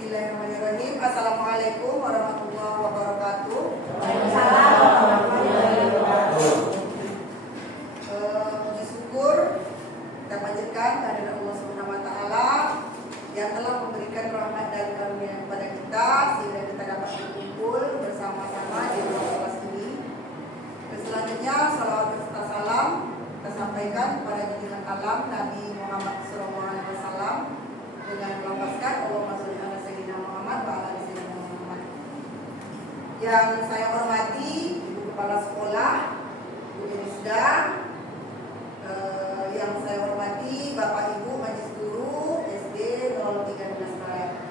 Bismillahirrahmanirrahim. Assalamualaikum warahmatullahi wabarakatuh. Waalaikumsalam warahmatullahi wabarakatuh. Puji syukur kita panjatkan kehadirat Allah Subhanahu wa taala yang telah memberikan rahmat dan karunia kepada kita sehingga kita dapat berkumpul bersama-sama di ruang kelas ini. Dan selanjutnya salawat serta salam kita sampaikan kepada junjungan alam Nabi Muhammad SAW dengan melafazkan Allahumma sholli ala sayyidina Muhammad wa ala ali sayyidina Muhammad. Yang saya hormati Ibu Kepala Sekolah, Bu Irisda, yang saya hormati Bapak Ibu Majelis Guru SD 013 Barat.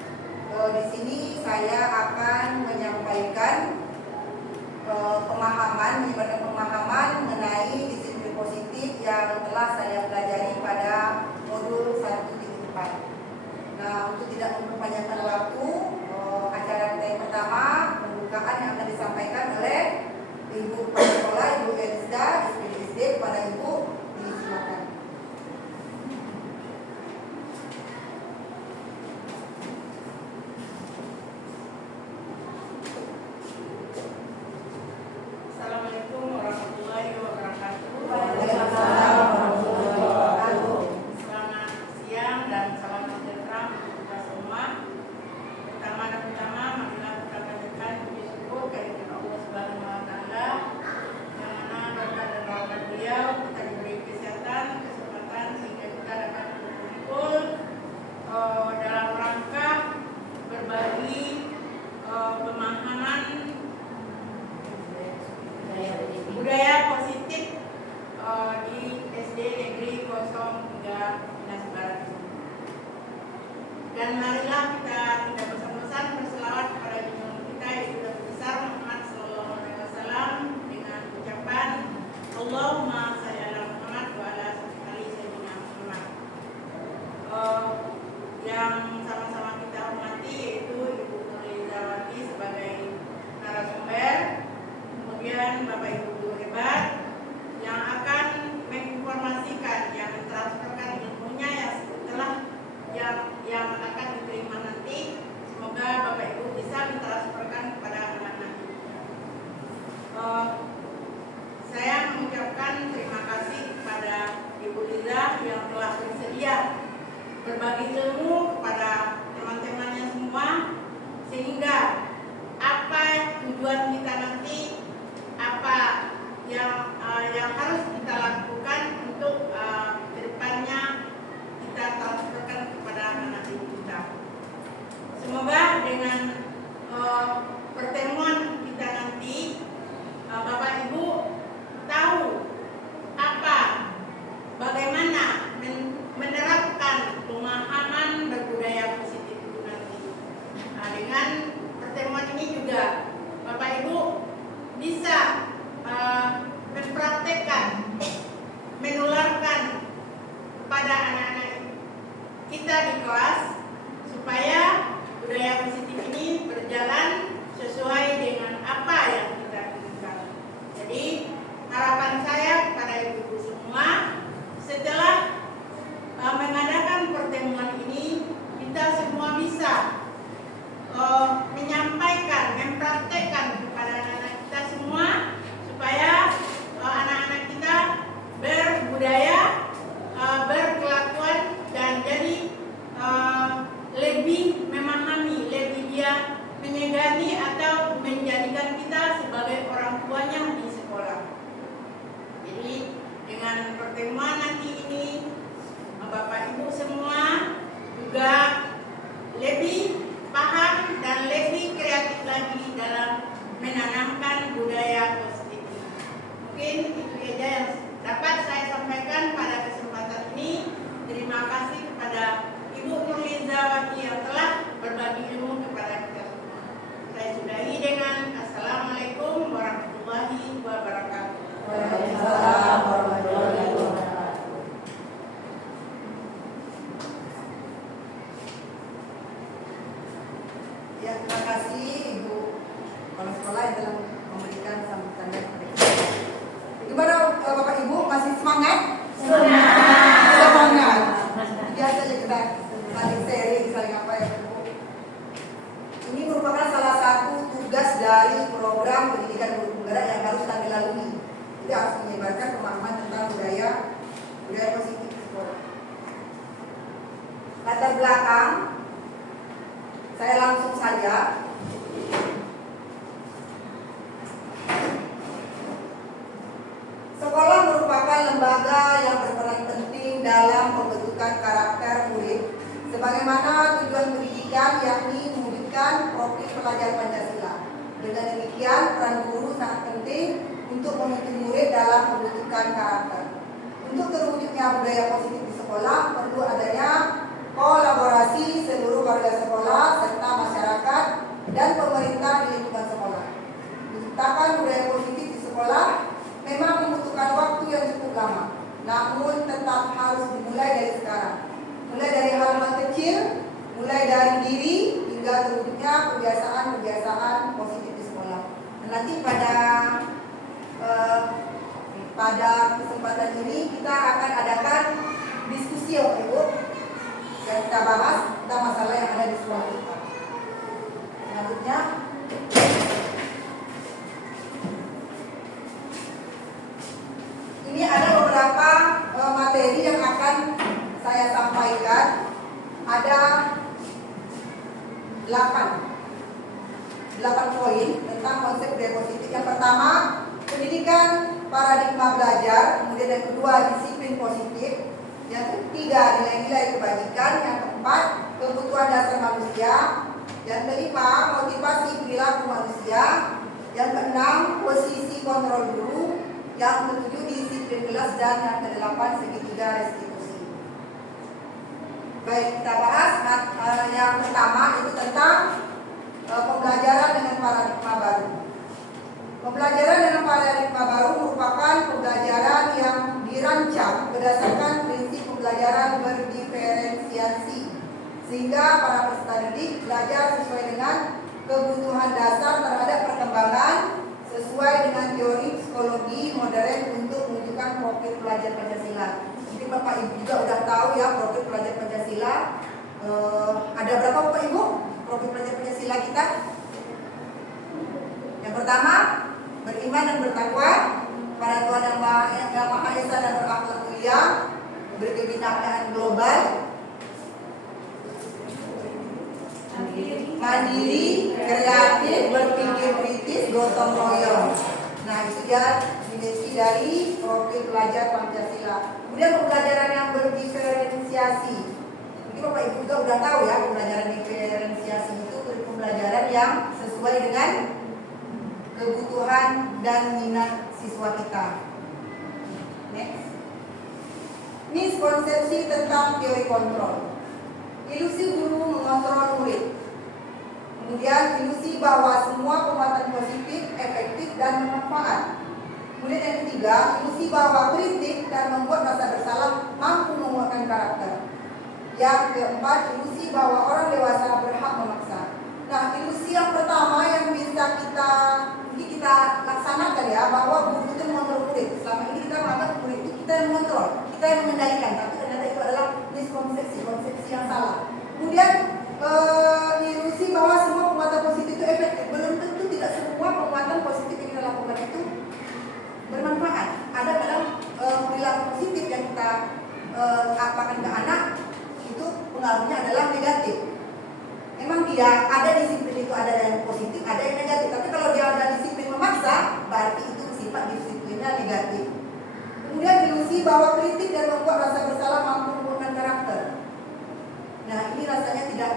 Di sini saya akan menyampaikan pemahaman mengenai disiplin positif yang telah saya pelajari pada modul 1.4. Nah, untuk tidak memperpanjangkan waktu, acara kita yang pertama pembukaan yang akan disampaikan oleh Ibu Kepala Sekolah, Ibu Irisda, SPD kepada Ibu. Disilakan. Assalamualaikum warahmatullahi wabarakatuh. Waalaikumsalam warahmatullahi wabarakatuh. Selamat siang dan salam sejahtera untuk kita semua. Pertama dan utama, marilah kita panjatkan puji syukur kehadirat Allah Subhanahu wa taala yang mana berkat dan rahmat Beliau kita diberi kesehatan, kesempatan sehingga kita dapat berkumpul dalam rangka berbagi pemahaman budaya positif di SD Negeri 03 Minas Barat. Dan marilah kita tidak bosan-bosan berselawat kepada junjungan kita Ibu Nabi besar Muhammad sallallahu alaihi wasallam dengan ucapan Allahumma shalli ala Muhammad wa ala ali sayyidina Muhammad. Yang sama-sama kita hormati yaitu Ibu Nurlizawati sebagai narasumber, kemudian Bapak Ibu guru hebat yang akan menginformasikan, yang mentransferkan ilmunya yang setelah yang akan diterima nanti. Semoga Bapak Ibu bisa mentransferkan kepada anak-anak. Saya mengucapkan terima kasih kepada Ibu Liza yang telah bersedia berbagi ilmu kepada teman-temannya semua, sehingga apa tujuan kita nanti, apa yang harus kita lakukan untuk kedepannya kita transferkan kepada anak didik kita. Semoga dengan pertemuan kita nanti Bapak Ibu tahu bagaimana menerapkan pemahaman berbudaya positif itu nanti. Dengan pertemuan ini juga Bapak Ibu bisa mempraktekkan, menularkan kepada anak-anak kita di kelas supaya budaya positif ini berjalan sesuai dengan apa yang kita inginkan. Jadi harapan saya kepada ibu-ibu semua, setelah mengadakan pertemuan ini, kita semua bisa menyampaikan, mempraktekkan kepada anak-anak kita semua supaya anak-anak kita berbudaya, berkelakuan dan jadi lebih memahami, lebih dia menyegani atau menjadikan kita sebagai orang tuanya di sekolah. Jadi dengan pertemuan nanti ini Bapak Ibu semua juga lebih paham dan lebih kreatif lagi dalam menanamkan budaya positif. Mungkin itu saja yang dapat saya sampaikan pada kesempatan ini. Terima kasih kepada Ibu Nurlizawati yang telah berbagi ilmu kepada kita semua. Saya sudahi dengan Assalamualaikum warahmatullahi wabarakatuh. Waalaikumsalam warahmatullahi wabarakatuh. Ya, terima kasih Ibu Kepala Sekolah yang telah memberikan sambutannya kepada kita. Gimana Bapak Ibu, masih semangat? Semangat. Biasa aja kita saling sharing, saling apa ya Bu. Saya langsung saja. Sekolah merupakan lembaga yang berperan penting dalam pembentukan karakter murid. Sebagaimana tujuan pendidikan yakni mewujudkan profil pelajar Pancasila. Dengan demikian, peran guru sangat penting untuk menuntun murid dalam pembentukan karakter. Untuk terwujudnya budaya positif di sekolah, perlu adanya kolaborasi seluruh warga sekolah serta masyarakat dan pemerintah di lingkungan sekolah. Menciptakan budaya positif di sekolah memang membutuhkan waktu yang cukup lama, namun tetap harus dimulai dari sekarang. Mulai dari hal-hal kecil, mulai dari diri hingga terwujudnya kebiasaan-kebiasaan positif di sekolah. Nanti pada kesempatan ini kita akan adakan diskusi ya Ibu, dan kita bahas tentang masalah yang ada di sekolah kita. Selanjutnya, ini ada beberapa materi yang akan saya sampaikan. Ada 8 poin tentang konsep budaya positif. Yang pertama, pendidikan paradigma belajar. Kemudian yang kedua, disiplin positif. Yang ketiga, nilai-nilai kebajikan. Yang keempat, kebutuhan dasar manusia. Yang kelima, motivasi perilaku manusia. Yang keenam, posisi kontrol guru. Yang ketujuh, disiplin kelas. Dan yang kedelapan, segitiga restitusi. Baik, kita bahas yang pertama itu tentang pembelajaran dengan paradigma baru. Pembelajaran dengan paradigma baru merupakan pembelajaran yang dirancang berdasarkan prinsip pembelajaran berdiferensiasi, sehingga para peserta didik belajar sesuai dengan kebutuhan dasar terhadap perkembangan sesuai dengan teori psikologi modern untuk menunjukkan profil pelajar Pancasila. Mungkin Bapak Ibu juga udah tahu ya profil pelajar Pancasila. Ada berapa Bapak Ibu profil pelajar Pancasila kita? Yang pertama, beriman dan bertakwa pada Tuhan yang Maha Esa dan berakhlak mulia, berkebinekaan global, mandiri, kreatif, berpikir kritis, gotong royong. Nah, itu dia dimensi dari profil pelajar Pancasila. Kemudian pembelajaran yang berdiferensiasi. Mungkin Bapak Ibu juga udah tahu ya, pembelajaran diferensiasi itu pembelajaran yang sesuai dengan kebutuhan dan minat siswa kita. Next. Miskonsepsi tentang teori kontrol. Ilusi guru mengontrol murid. Kemudian ilusi bahwa semua penguatan positif, efektif, dan bermanfaat. Kemudian yang ketiga, ilusi bahwa kritik dan membuat rasa bersalah mampu menguatkan karakter. Yang keempat, ilusi bahwa orang dewasa berhak memaksa. Nah, ilusi yang pertama yang bisa kita laksanakan ya, bahwa guru itu mengontrol murid. Selama ini kita menganggap murid itu kita yang mengontrol, kita yang mengendalikan, tapi ternyata itu adalah miskonsepsi yang salah. Kemudian ilusi bahwa semua penguatan positif itu efektif. Belum tentu, tidak semua penguatan positif yang kita lakukan itu bermanfaat. Ada dalam perilaku positif yang kita apakan ke anak, itu pengaruhnya adalah negatif. Memang dia ada disiplin itu, ada yang positif, ada yang negatif. Tapi kalau dia ada disiplin memaksa, berarti itu sifat disiplinnya negatif. Kemudian ilusi bahwa kritik dan membuat rasa bersalah mampu membangun karakter. Nah, ini rasanya tidak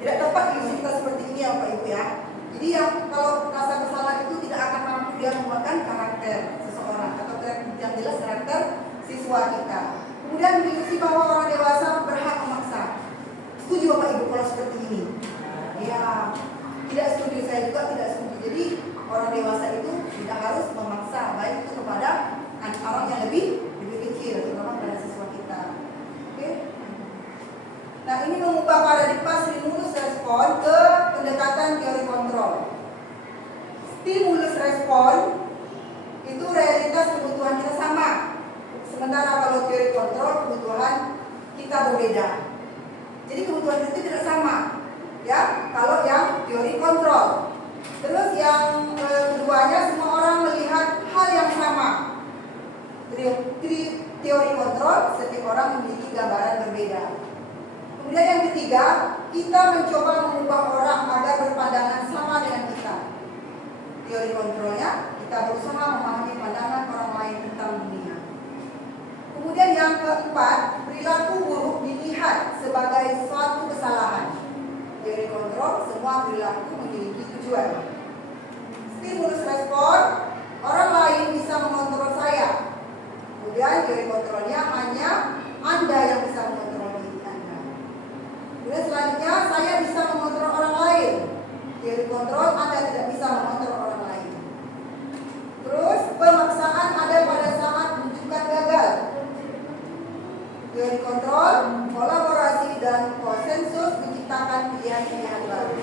tidak tepat ilusi kita seperti ini ya Pak Ibu ya. Jadi yang kalau rasa bersalah itu tidak akan mampu dia membuatkan karakter seseorang atau yang jelas karakter siswa kita. Kemudian ilusi bahwa orang dewasa berhak memaksa. Setuju Bapak Ibu kalau seperti ini? Ya, tidak setuju, saya juga tidak setuju. Jadi orang dewasa itu tidak harus memaksa, baik itu kepada orang yang lebih kecil, terutama pada siswa kita. Oke? Nah, ini mengubah paradigma stimulus respon ke pendekatan teori kontrol. Stimulus respon itu realitas kebutuhan kita sama. Sementara kalau teori kontrol kebutuhan kita berbeda. Jadi kebutuhan itu tidak sama. Ya, kalau yang teori kontrol. Terus yang keduanya semua orang melihat hal yang sama. Teori kontrol setiap orang memiliki gambaran berbeda. Kemudian yang ketiga, kita mencoba mengubah orang agar berpandangan sama dengan kita. Teori kontrolnya, kita berusaha memahami pandangan orang lain tentang dunia. Kemudian yang keempat, perilaku buruk dilihat sebagai suatu kesalahan. Teori kontrol, semua perilaku memiliki tujuan. Stimulus respon, orang lain bisa mengontrol saya. Kemudian teori kontrolnya hanya Anda yang bisa mengontrol diri Anda. Kemudian selanjutnya, saya bisa mengontrol orang lain. Teori kontrol, Anda tidak bisa mengontrol orang lain. Terus pemaksaan ada pada saat menunjukkan gagal. Teori kontrol, kolaborasi dan konsensus menciptakan pilihan-pilihan baru.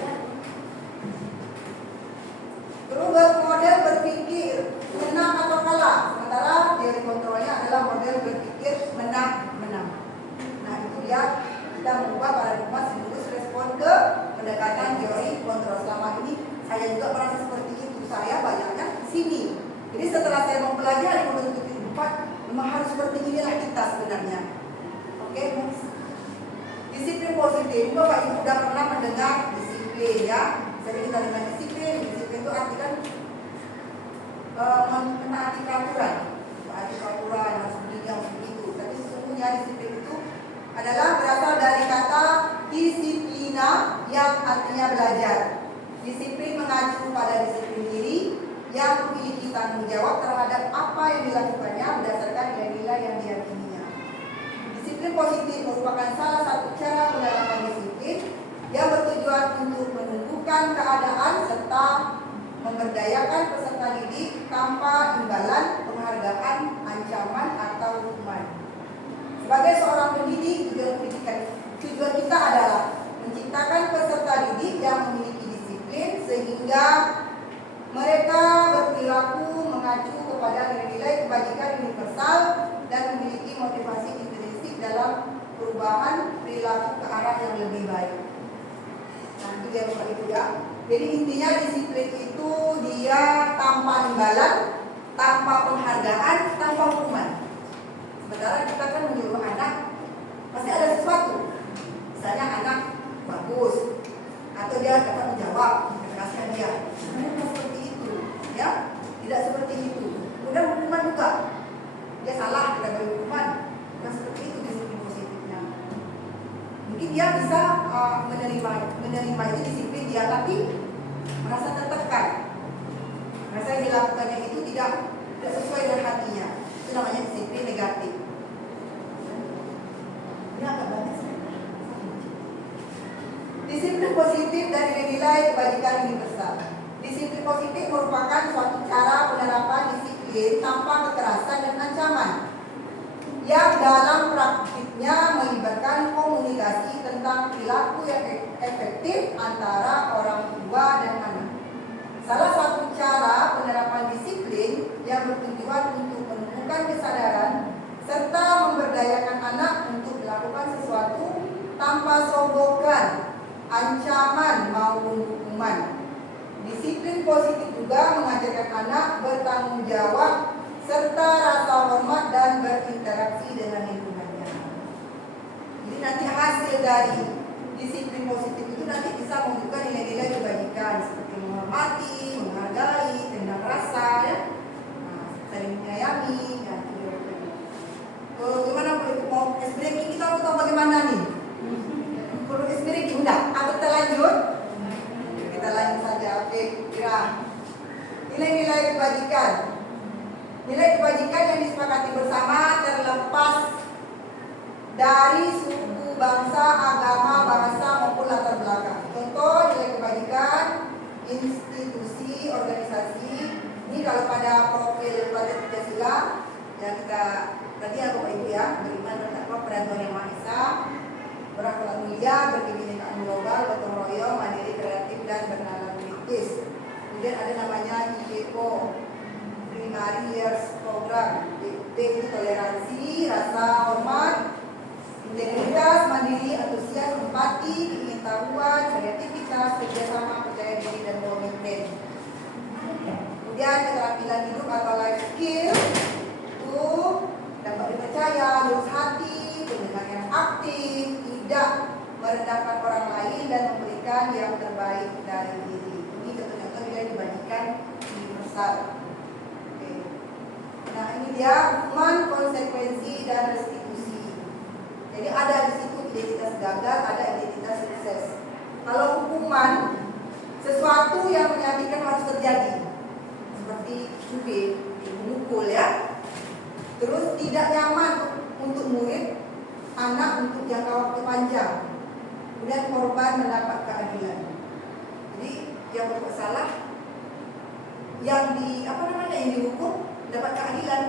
Terus model berpikir menang atau kalah. Sementara teori kontrolnya adalah model berpikir menang-menang. Nah itu dia, kita mengubah paradigma stimulus respon ke pendekatan teori kontrol. Selama ini saya juga merasa seperti itu. Saya banyaknya di sini. Jadi setelah saya mempelajari model berpikir 4, memang harus seperti inilah kita sebenarnya. Oke, disiplin positif. Bapak Ibu sudah pernah mendengar disiplin ya? Sering kita dengar disiplin. Disiplin itu artikan menaati peraturan. Menaati peraturan harus begini, harus begitu. Tapi sesungguhnya disiplin itu adalah berasal dari kata disiplina yang artinya belajar. Disiplin mengacu pada disiplin diri yang memiliki tanggung jawab terhadap apa yang dilakukannya berdasarkan nilai-nilai yang diyakininya. Disiplin positif merupakan salah satu cara penerapan disiplin yang bertujuan untuk menumbuhkan keadaan serta memberdayakan peserta didik tanpa imbalan, penghargaan, ancaman, atau hukuman. Sebagai seorang pendidik, tujuan kita adalah menciptakan peserta didik yang memiliki disiplin sehingga mereka berperilaku mengacu kepada nilai-nilai kebajikan universal dan memiliki motivasi intrinsik dalam perubahan perilaku ke arah yang lebih baik. Nah, itu dia Bapak Ibu ya. Jadi intinya disiplin itu dia tanpa imbalan, tanpa penghargaan, tanpa hukuman. Sementara kita kan menyuruh anak pasti ada sesuatu. Misalnya anak bagus atau dia dapat menjawab, kita kasih hadiah. Sebenarnya tidak seperti itu, ya? Tidak seperti itu. Kemudian hukuman juga. Dia salah, kita beri hukuman. Bukan seperti itu disiplin positifnya. Mungkin dia bisa menerima itu disiplin dia, tapi merasa tertekan. Merasa yang dilakukannya itu tidak sesuai dengan hatinya. Itu namanya disiplin negatif. Ini agak banyak sih. Disiplin positif dari nilai kebajikan universal. Disiplin positif merupakan suatu cara penerapan disiplin tanpa kekerasan dan ancaman, yang dalam praktiknya melibatkan komunikasi tentang perilaku yang efektif antara orang tua dan anak. Salah satu cara penerapan disiplin yang bertujuan untuk menumbuhkan kesadaran serta memberdayakan anak untuk melakukan sesuatu tanpa sogokan, ancaman maupun hukuman. Disiplin positif juga mengajarkan anak bertanggung jawab serta rasa hormat dan berinteraksi dengan lingkungannya. Jadi nanti hasil dari disiplin positif itu nanti bisa menunjukkan nilai-nilai kebajikan seperti menghormati, menghargai, tentang rasa, ya, saling menyayangi, dan gimana mau breaking kita mau tahu bagaimana nih? Perlu breaking udah? Atau kita lanjut? Kita lanjut saja. Oke, kira nilai-nilai kebajikan. Nilai kebajikan yang disepakati bersama terlepas dari suku, bangsa, agama, bahasa maupun latar belakang. Contoh nilai kebajikan institusi, organisasi. Ini kalau pada profil Pelajar Pancasila yang kita tadi ya Bapak Ibu ya, beriman bertakwa pada Tuhan Yang Maha Esa, berakhlak mulia, berkebinekaan global, gotong royong, mandiri, kreatif, dan bernalar kritis. Kemudian ada namanya IPO, Primary Years Program. P itu toleransi, rasa hormat, integritas, mandiri, antusias, empati, pengetahuan, kreativitas, kerjasama, percaya diri, dan komitmen. Kemudian keterampilan hidup atau life skill itu dapat dipercaya, lurus hati, pendengar yang aktif, tidak merendahkan orang lain dan memberikan yang terbaik dari diri. Ini contoh-contoh yang dibandingkan universal. Oke. Nah, ini dia hukuman, konsekuensi, dan restitusi. Jadi ada di situ identitas gagal, ada identitas sukses. Kalau hukuman, sesuatu yang menyakitkan harus terjadi, seperti cubit, memukul ya. Terus tidak nyaman untuk murid, anak untuk jangka waktu panjang. Kemudian korban mendapat keadilan. Jadi yang berbuat salah, yang dihukum dapat keadilan.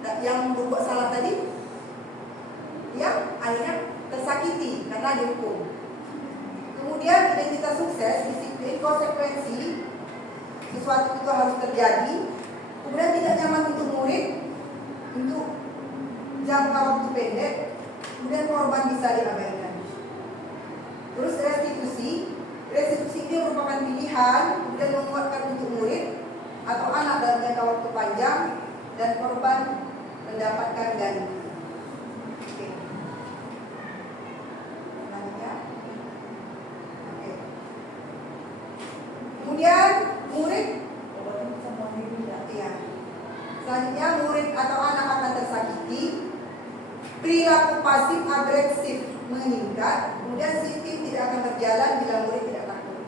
Dan yang berbuat salah tadi, yang akhirnya tersakiti karena dihukum. Kemudian identitas sukses, disiplin, konsekuensi, sesuatu itu harus terjadi. Kemudian tidak nyaman untuk murid, untuk jangka waktu pendek, kemudian korban bisa diabaikan. Terus restitusi ini merupakan pilihan, kemudian menguatkan untuk murid atau anak dalam jangka waktu panjang, dan korban mendapatkan ganti. Oke. Selanjutnya. Oke. Kemudian murid, selanjutnya murid atau anak akan tersakiti, perilaku pasif agresif meningkat, kemudian sistem tidak akan berjalan bila murid tidak takut.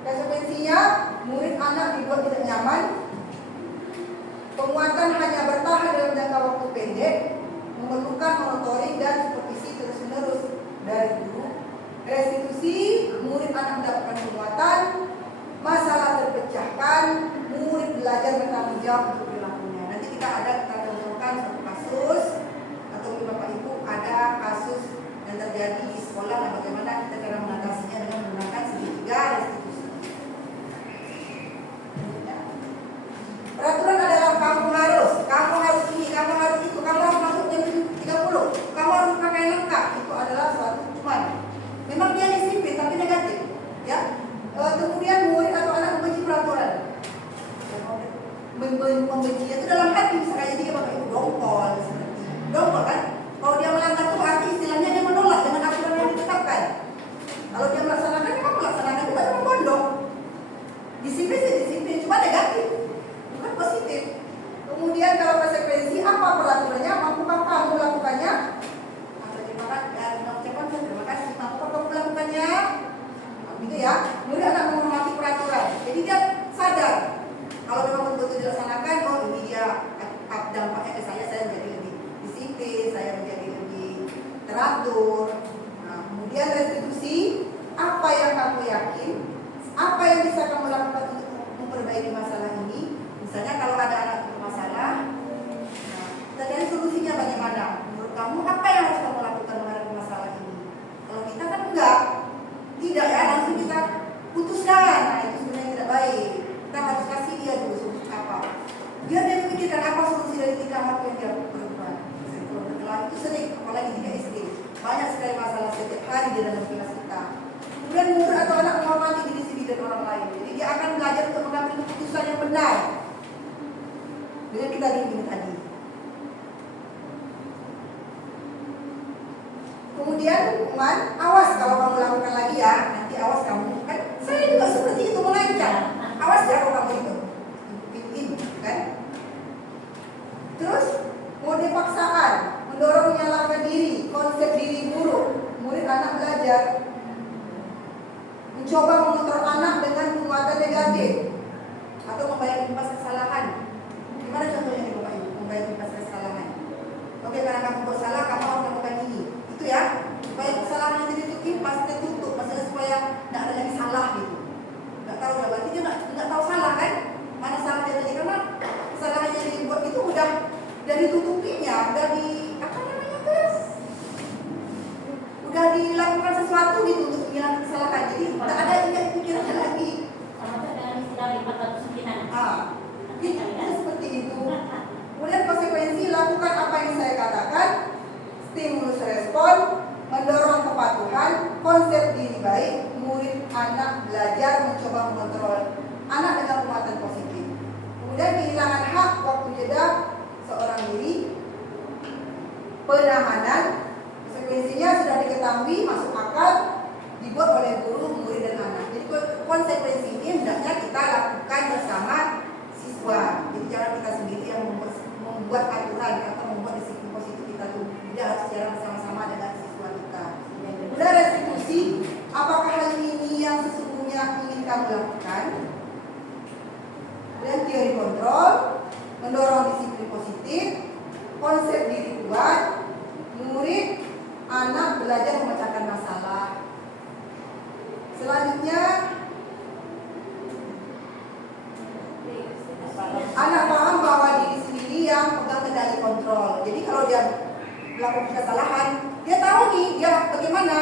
Konsekuensinya, murid anak dibuat tidak nyaman, penguatan hanya bertahan dalam jangka waktu pendek, memerlukan monitoring dan supervisi terus-menerus dari guru. Restitusi, murid anak mendapatkan penguatan, masalah terpecahkan, murid belajar bertanggung jawab untuk perilakunya. Nanti kita contohkan satu kasus, atau Bapak Ibu ada kasus yang terjadi di sekolah dan bagaimana kita cara mengatasinya dengan menggunakan segitiga restitusi. Peraturan adalah kamu harus ini, kamu harus itu, kamu harus masuk jam 7.30, kamu harus pakai lengkap. Itu adalah suatu hukuman. Memang dia disiplin tapi negatif, ya. Kemudian murid atau anak membenci peraturan. Membencinya itu dalam hati, misalnya dia Bapak Ibu dongkol kan? Kalau dia melanggar itu arti istilahnya dia menolak dengan aturan yang ditetapkan. Kalau dia melaksanakan, dia melaksanakan juga cuma gondok. Disiplin cuma negatif, bukan positif. Kemudian kalau konsekuensi, apa peraturannya? Mampukah kamu melakukannya? Terima kasih. Mampukah kamu melakukannya? Gitu ya. Kemudian anak menghormati peraturan. Jadi dia sadar kalau memang betul-betul dilaksanakan, oh ini dia dampaknya ke saya menjadi lebih disiplin, saya menjadi lebih teratur. Nah, kemudian restitusi, apa yang kamu yakin, apa yang bisa kamu lakukan untuk memperbaiki masalah ini. Misalnya kalau ada anak bermasalah, nah, kita cari solusinya bagaimana. Menurut kamu apa yang harus kamu lakukan menghadapi masalah ini? Kalau kita kan tidak ya, langsung kita putuskan. Nah, itu sebenarnya tidak baik. Kita harus kasih dia dulu solusi apa. Biar dia memikirkan apa solusi dari tingkah laku yang dia perlukan. Itu sering, apalagi jika SD. Banyak sekali masalah setiap hari di dalam kelas kita. Kemudian murid atau anak menghormati diri sendiri dan orang lain. Jadi dia akan belajar untuk mengambil keputusan yang benar. Dengan kita bimbing tadi. Kemudian hukuman, awas kalau kamu lakukan lagi ya, nanti awas kamu kan. Saya juga seperti itu mengancam. Awas ya kalau kamu itu. Kan? Terus mode paksaan, mendorong menyalahkan diri, konsep diri buruk. Murid anak belajar mencoba mengontrol anak dengan penguatan negatif atau membayar impas kesalahan. Gimana contohnya nih Bapak Ibu? Membayar impas kesalahan. Oke, karena kamu buat salah, kamu harus melakukan ini. Itu ya, supaya kesalahan yang ditutup impas tertutup, maksudnya supaya tidak ada lagi salah gitu. Nggak tahu ya, berarti dia nggak tahu salah kan? Mana salah dia tadi, karena kesalahan yang dibuat itu udah ditutupinya, udah dilakukan sesuatu gitu untuk menghilangkan kesalahan. Jadi tidak ada ingat pikirannya lagi. Sama dengan istilah 409. Itu seperti itu. Kemudian konsekuensi, lakukan apa yang saya katakan. Stimulus respon, mendorong kepatuhan, konsep diri baik, murid anak belajar mencoba mengontrol anak dengan penguatan positif. Kemudian kehilangan hak waktu jeda seorang diri, penahanan, konsekuensinya sudah diketahui diketahui, masuk akal, dibuat oleh guru, murid dan anak. Jadi konsekuensi ini hendaknya kita lakukan bersama siswa. Jadi jangan kita sendiri yang membuat aturan atau membuat disiplin positif kita tuh. Tidak harus secara bersama-sama dengan siswa kita. Kemudian restitusi, apakah hal ini yang sesungguhnya ingin kamu lakukan? Dan teori kontrol, mendorong disiplin positif, konsep diri kuat, murid, anak belajar memecahkan masalah. Selanjutnya, anak paham bahwa diri sendiri yang pegang kendali kontrol. Jadi kalau dia melakukan kesalahan, dia tahu nih dia bagaimana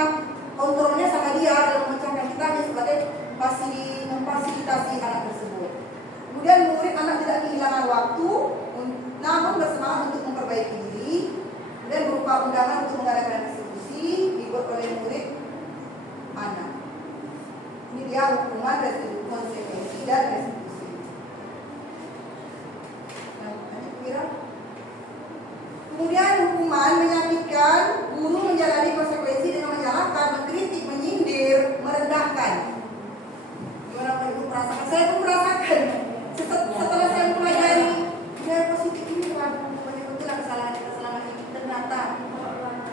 kontrolnya sama dia dalam memecahkan, kita sebagai memfasilitasi anak tersebut. Kemudian murid, anak tidak kehilangan waktu, namun bersemangat untuk memperbaiki diri. Kemudian berupa undangan untuk mengadakan restitusi dibuat oleh murid, anak. Ini dia hukuman, restitusi, konsekuensi dan restitusi. Kemudian hukuman menyakitkan, guru menjalani konsekuensi dengan menyalahkan, mengkritik, menyindir, merendahkan. Gimana ibu merasakan? Saya pun merasakan. Setelah saya pelajari budaya positif ini, banyak betul kesalahan ini ternyata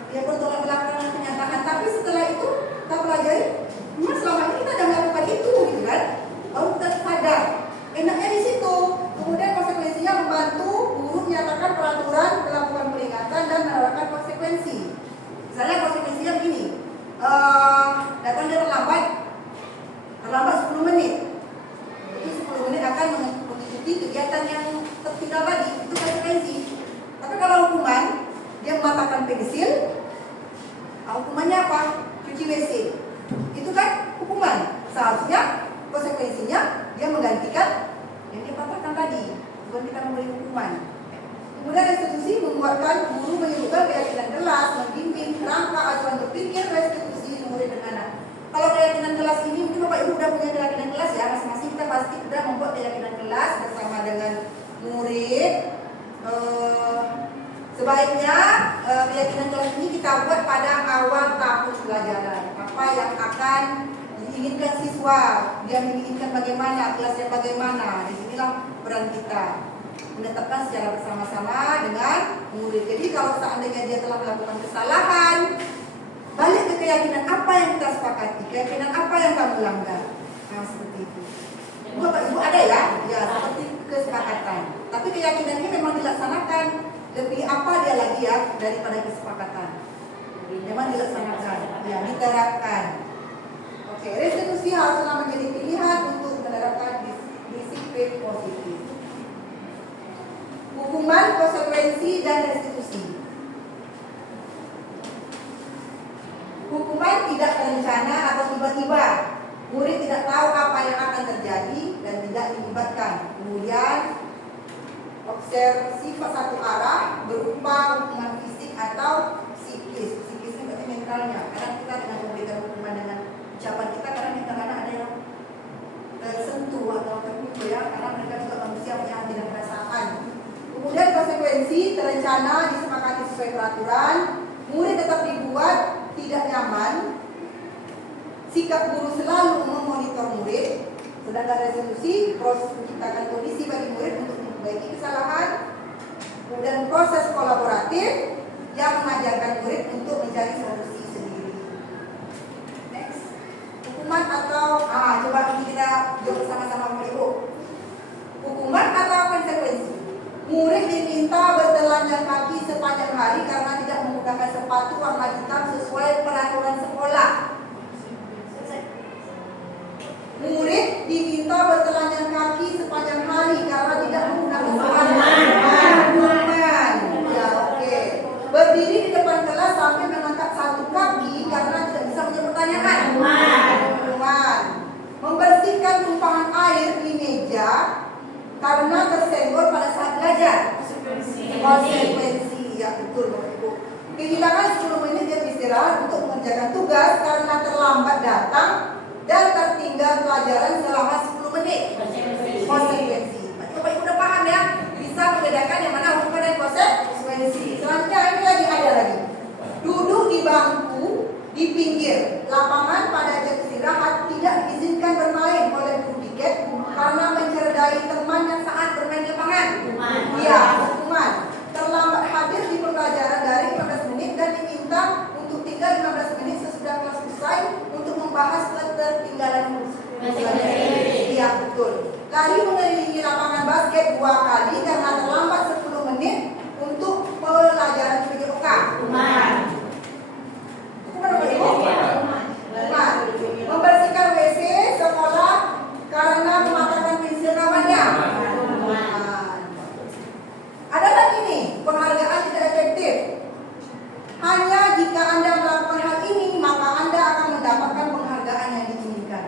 dia bertolak belakang kenyataan. Tapi setelah itu kita pelajari, memang selama ini kita sudah melakukan itu, gitu kan? Baru kita sadar. Enaknya di situ. Kemudian konsekuensinya membantu guru menyatakan peraturan, melakukan peringatan dan menerapkan konsekuensi. Misalnya konsekuensinya begini, datang dia terlambat 10 menit. Jadi 10 menit akan mengikuti kegiatan yang tertinggal tadi, itu konsekuensi. Tapi kalau hukuman, dia mematahkan pensil, hukumannya apa? Cuci WC. Itu kan hukuman. Seharusnya konsekuensinya dia menggantikan yang dia patahkan tadi, bukan kita memberi hukuman. Kemudian restitusi membuatkan guru menyebutkan keyakinan kelas, membimbing kerangka acuan berpikir restitusi murid dan anak. Kalau keyakinan kelas ini, mungkin Bapak Ibu sudah punya keyakinan kelas ya, masing-masing kita pasti sudah membuat keyakinan kelas bersama dengan murid. Sebaiknya keyakinan kelas ini kita buat pada awal tahun pelajaran. Apa yang akan diinginkan siswa, dia menginginkan bagaimana, kelasnya bagaimana. Disinilah peran kita menetapkan secara bersama-sama dengan murid. Jadi kalau seandainya dia telah melakukan kesalahan, balik ke keyakinan apa yang kita sepakati, keyakinan apa yang kamu langgar. Nah seperti itu. Bapak Ibu ada ya? Ya seperti kesepakatan. Tapi keyakinannya memang dilaksanakan. Lebih apa dia lagi ya daripada kesepakatan. Memang dilaksanakan, ya diterapkan. Oke, restitusi haruslah menjadi pilihan untuk menerapkan disiplin positif. Hukuman, konsekuensi, dan restitusi. Hukuman tidak terencana atau tiba-tiba. Murid tidak tahu apa yang akan terjadi dan tidak dilibatkan. Kemudian observasi satu arah berupa hukuman fisik atau psikis. Psikisnya berarti mentalnya. Kadang kita dengan memberikan hukuman dengan ucapan kita, kadang kadang-kadang ada yang tersentuh atau terpukul ya, karena mereka juga manusia punya hati dan perasaan. Kemudian konsekuensi terencana, disepakati sesuai peraturan. Murid tetap dibuat tidak nyaman. Sikap guru selalu memonitor murid. Sedangkan restitusi proses menciptakan kondisi bagi murid untuk memperbaiki kesalahan. Kemudian proses kolaboratif yang mengajarkan murid untuk mencari solusi sendiri. Next, hukuman atau coba kita jawab bersama-sama Bapak Ibu. Hukuman atau konsekuensi? Murid diminta bertelanjang kaki sepanjang hari karena tidak menggunakan sepatu warna hitam sesuai peraturan sekolah. Murid diminta bertelanjang kaki sepanjang hari karena tidak menggunakan sepatu. Ya, oke. Berdiri di depan kelas sambil mengangkat satu kaki karena tidak bisa menjawab pertanyaan. Membersihkan tumpahan air di meja karena tersenggol pada saat belajar. Konsekuensi, ya betul Bapak Ibu. Kehilangan 10 menit dia istirahat untuk mengerjakan tugas karena terlambat datang dan tertinggal pelajaran selama 10 menit. Konsekuensi. Bapak Ibu udah paham ya? Bisa membedakan yang mana hukuman dan konsekuensi. Selanjutnya ini lagi ada lagi. Duduk di bangku di lari mengelilingi lapangan basket 2 kali karena terlambat 10 menit untuk pelajaran PJOK. Membersihkan WC sekolah karena mematahkan pensil kawannya. Ada lagi nih, penghargaan tidak efektif. Hanya jika Anda melakukan hal ini, maka Anda akan mendapatkan penghargaan yang diinginkan.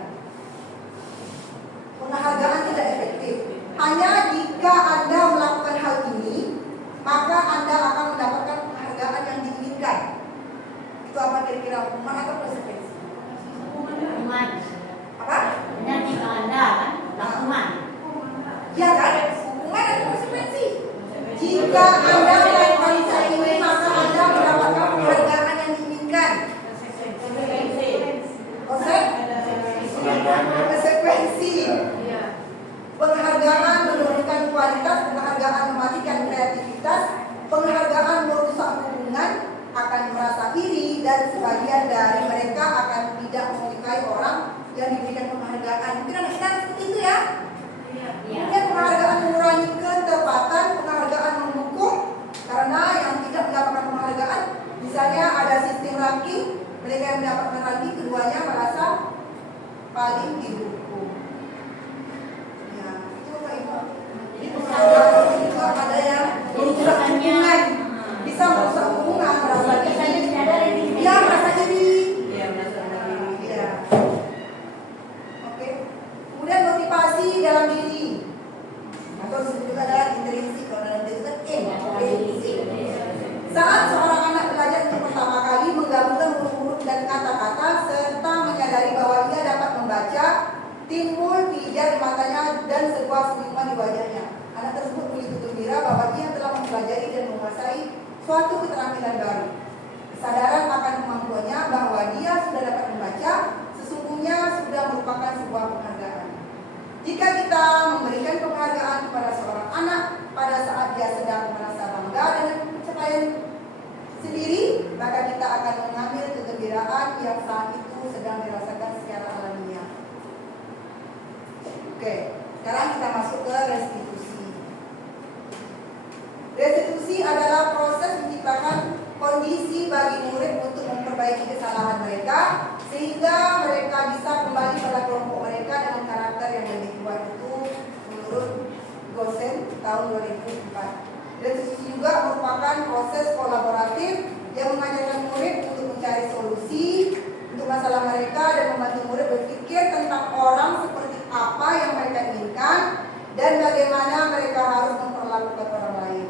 Penghargaan tidak efektif. Hanya jika Anda melakukan hal ini, maka Anda akan mendapatkan penghargaan yang diinginkan. Itu apa kira-kira, hukuman atau konsekuensi? Hukuman. Apa? Benar jika Anda kan hukuman. Ya kan? Hukuman atau konsekuensi? Jika Anda melakukan hal ini, maka Anda mendapatkan penghargaan yang diinginkan. Konsekuensi. Penghargaan menurunkan kualitas, penghargaan mematikan kreativitas, penghargaan merusak hubungan, akan merasa iri, dan sebagian dari mereka akan tidak menyukai orang yang diberikan penghargaan. Mungkin anak-anak seperti itu ya. Kemudian penghargaan mengurangi ketepatan, penghargaan mendukung karena yang tidak mendapatkan penghargaan, misalnya ada sistem ranking, mereka yang mendapatkan ranking keduanya merasa paling didukung. Ya, itu Bapak Ibu. Jadi penghargaan itu ada yang merusak hubungan, bisa merusak hubungan, merasa diri, ya merasa diri. Ya. Oke. Kemudian motivasi dalam diri atau disebut juga adalah intrinsik. Kalau dalam diri itu intrinsik. Saat seorang anak belajar untuk pertama kali menggabungkan huruf-huruf dan kata-kata serta menyadari bahwa dia dapat membaca, timbul pijar di matanya dan sebuah senyuman di wajahnya. Anak tersebut begitu gembira bahwa dia telah mempelajari dan menguasai suatu keterampilan baru. Kesadaran akan kemampuannya bahwa dia sudah dapat membaca sesungguhnya sudah merupakan sebuah penghargaan. Jika kita memberikan penghargaan kepada seorang anak pada saat dia sedang merasa bangga dengan pencapaian sendiri, maka kita akan mengambil kegembiraan yang saat itu sedang dirasakan secara alamiah. Oke, sekarang kita masuk ke restitusi. Restitusi adalah proses menciptakan kondisi bagi murid untuk memperbaiki kesalahan mereka sehingga mereka bisa kembali pada kelompok mereka dengan karakter yang lebih kuat. Itu menurut Gosen tahun 2004. Restitusi juga merupakan proses kolaboratif yang mengajarkan murid untuk mencari solusi untuk masalah mereka dan membantu murid berpikir tentang orang seperti apa yang mereka inginkan dan bagaimana mereka harus memperlakukan orang lain.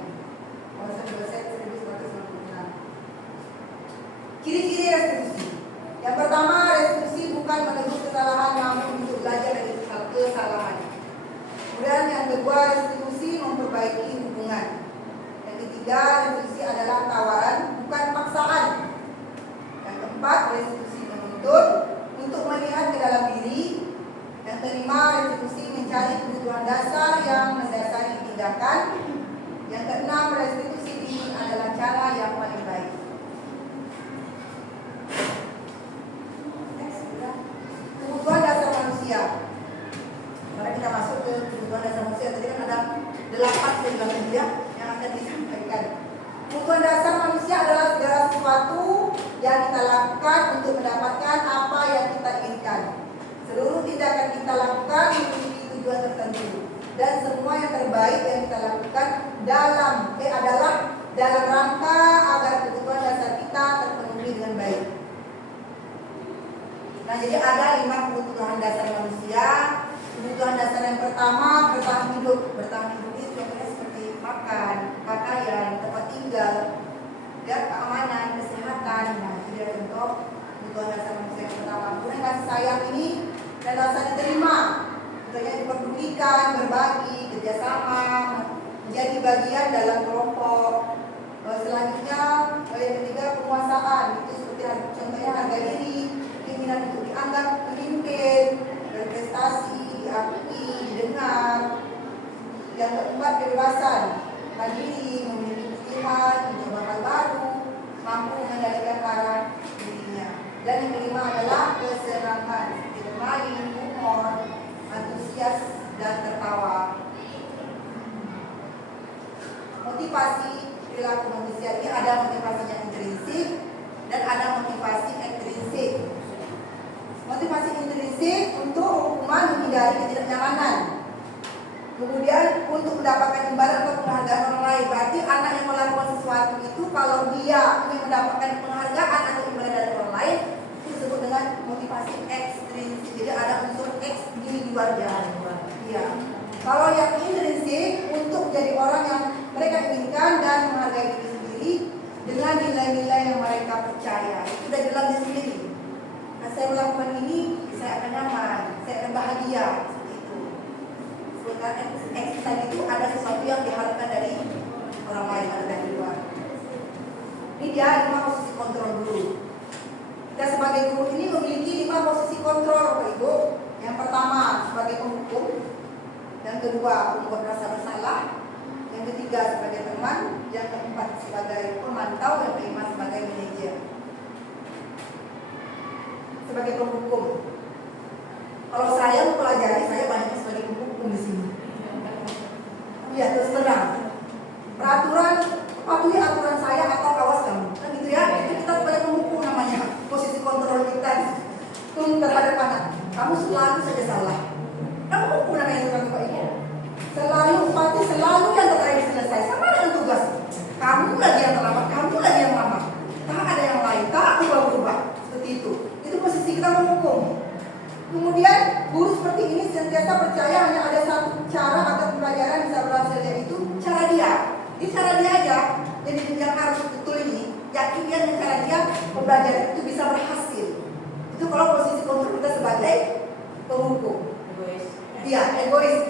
Gosen 1996. Ciri-ciri restitusi. Yang pertama, restitusi bukan menebus kesalahan namun untuk belajar dari kesalahan. Kemudian yang kedua, restitusi memperbaiki hubungan. Yang ketiga, restitusi adalah tawaran bukan paksaan. Yang keempat, restitusi menuntut untuk melihat ke dalam diri. Yang kelima, restitusi mencari kebutuhan dasar yang mendasari tindakan. Yang keenam, restitusi ini adalah cara yang paling baik. Kebutuhan dasar manusia. Mari kita masuk ke kebutuhan dasar manusia. Tadi kan ada 8 kebutuhan yang akan disampaikan. Kebutuhan dasar manusia adalah segala sesuatu yang kita lakukan untuk mendapatkan apa yang kita inginkan. Seluruh tindakan kita lakukan memiliki tujuan tertentu dan semua yang terbaik yang kita lakukan adalah dalam rangka agar kebutuhan dasar kita terpenuhi dengan baik. Nah, jadi ada 5 kebutuhan dasar manusia. Kebutuhan dasar yang pertama, bertahan hidup. Bertahan hidup itu contohnya seperti makan, pakaian, tempat tinggal, ya, keamanan, kesehatan. Nah, itu dia contoh kebutuhan dasar manusia yang pertama. Kemudian kasih sayang ini dan rasa diterima, contohnya diperdulikan, berbagi, kerjasama, menjadi bagian dalam kelompok. Selanjutnya, yang ketiga penguasaan. Itu seperti contohnya harga diri, keinginan untuk dianggap pemimpin, berprestasi, diakui, didengar. Yang keempat, kebebasan, mandiri, memiliki pilihan, mencoba hal baru, mampu mengendalikan arah dirinya. Dan yang kelima adalah kesenangan, seperti bermain, humor, antusias dan tertawa. Motivasi perilaku manusia ini ada motivasi yang intrinsik dan ada motivasi ekstrinsik. Motivasi intrinsik untuk hukuman menghindari ketidaknyamanan. Kemudian untuk mendapatkan imbalan atau penghargaan orang lain. Berarti anak yang melakukan sesuatu itu kalau dia ingin mendapatkan penghargaan atau imbalan dari orang lain, itu disebut dengan motivasi ekstrinsik. Jadi ada unsur X di luarnya. Iya. Kalau yang intrinsik untuk menjadi orang yang mereka inginkan dan menghargai diri sendiri dengan nilai-nilai yang mereka percaya. Itu sudah dalam diri sendiri. Nah, saya melakukan ini, saya akan nyaman, saya akan bahagia. Seperti itu. Sebenarnya ekstrinsik itu ada sesuatu yang diharapkan dari orang lain atau dari luar. Ini dia 5 posisi kontrol dulu. Kita sebagai guru ini memiliki 5 posisi kontrol, Bapak Ibu. Yang pertama sebagai penghukum, yang kedua membuat rasa bersalah, yang ketiga sebagai teman, yang keempat sebagai pemantau, yang kelima sebagai manajer. Sebagai penghukum, kalau saya mempelajari, saya banyaknya sebagai penghukum di sini. Ya terus terang, peraturan patuhi aturan saya atau awas kamu, kan gitu ya. Itu kita sebagai penghukum namanya. Posisi kontrol kita terhadap anak. Kamu selalu saja salah. Kamu hukum namanya itu kan Bapak Ibu. Selalu pasti selalu yang terakhir selesai. Sama dengan tugas. Kamu lagi yang terlambat, kamu lagi yang lama. Tak ada yang lain, tak berubah-ubah. Seperti itu. Itu posisi kita menghukum. Kemudian guru seperti ini sentiasa percaya hanya ada satu cara agar pembelajaran bisa berhasil, yaitu cara dia. Ini cara dia aja. Jadi yang harus betul ini, yakin dia dengan cara dia pembelajaran itu bisa berhasil. Itu kalau posisi kontrol kita sebagai penghukum. Iya, egois.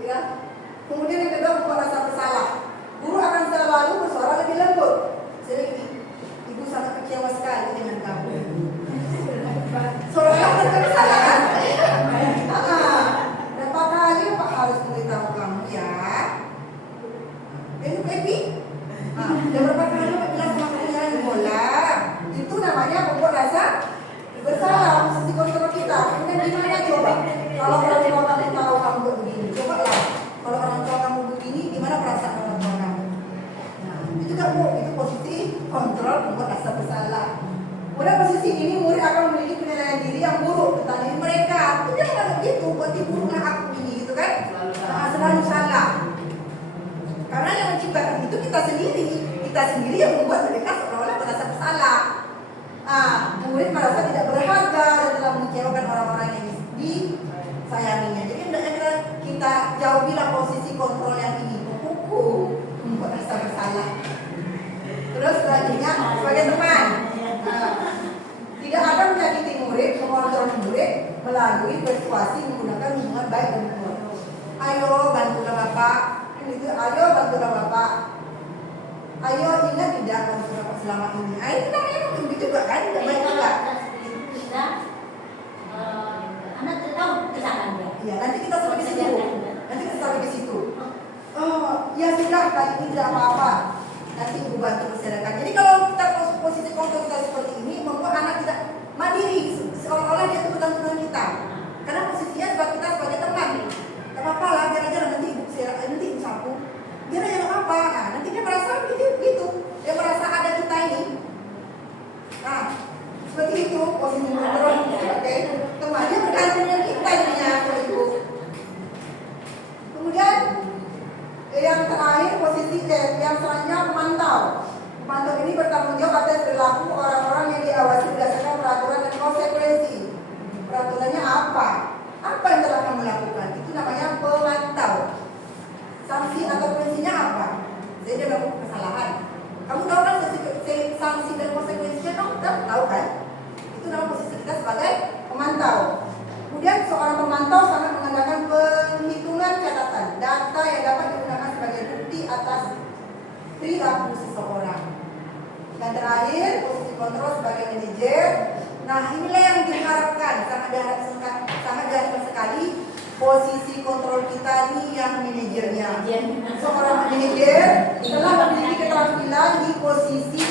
Ya. Kemudian yang kedua membuat rasa bersalah. Guru akan selalu bersuara lebih lembut. Jadi ibu sangat kecewa sekali dengan kamu. Seolah-olah ada kesalahan. Berapa kali Pak harus memberitahu kamu ya? Baby. Dan berapa kali Pak bilang sama kamu jangan bola. Itu namanya membuat rasa bersalah. Posisi kontrol kita. Kemudian gimana coba? Kalau orang tua kamu tahu kamu begini, coba lah. Kalau orang tua kamu begini, gimana perasaan orang tua kamu? Nah, itu juga itu posisi kontrol membuat rasa bersalah. Pada posisi ini murid akan memiliki penilaian diri yang buruk tentang diri mereka. Itu dia nggak begitu, buat buruklah aku ini, gitu kan? Selalu salah. Karena yang menciptakan itu kita sendiri yang membuat mereka seolah-olah merasa bersalah. Murid merasa tidak berharga dan telah mengecewakan orang-orang yang disayanginya. Jadi hendaknya kita jauhilah posisi kontrol yang ini, menghukum, membuat rasa bersalah. Terus selanjutnya sebagai teman, tidak akan menyakiti murid, mengontrol murid melalui persuasi menggunakan hubungan baik dan benar. Ayo bantulah Bapak, itu ayo bantulah Bapak. Ayo ingat tidak bantu Bapak selama ini. Itu namanya begitu juga kan, tidak baik juga. Kita anak tahu kesalahan dia. Ya, nanti kita sampai ke situ. Oh, ya sudah kali ini tidak apa-apa. Nanti ibu bantu masyarakat. Jadi kalau kita posisi kontrol kita seperti ini, membuat anak tidak mandiri, seolah-olah dia itu bergantung kita. Karena posisinya kita sebagai teman. Tidak apa-apa lah, biar aja nanti ibu sapu. Biar aja nggak apa. Nah, nanti dia merasa gitu. Dia merasa ada kita ini. Nah, seperti itu posisi kontrol sebagai teman. Dia bergantung dengan kita Ibu. Kemudian yang terakhir posisi yang selanjutnya pemantau. Pemantau ini bertanggung jawab atas perilaku orang-orang yang diawasi berdasarkan peraturan dan konsekuensi. Peraturannya apa? Apa yang telah kamu lakukan? Itu namanya pemantau. Sanksi atau konsekuensinya apa? Jadi dia melakukan kesalahan. Kamu tahu kan sanksi dan konsekuensinya? Kamu tahu kan? Itu nama posisi kita sebagai pemantau. Kemudian seorang pemantau sangat mengandalkan penghitungan catatan data yang dapat digunakan sebagai bukti atas perilaku seseorang. Dan terakhir, posisi kontrol sebagai manajer. Nah, inilah yang diharapkan, sangat diharapkan sekali posisi kontrol kita ini yang manajernya. Seorang manajer telah memiliki keterampilan di posisi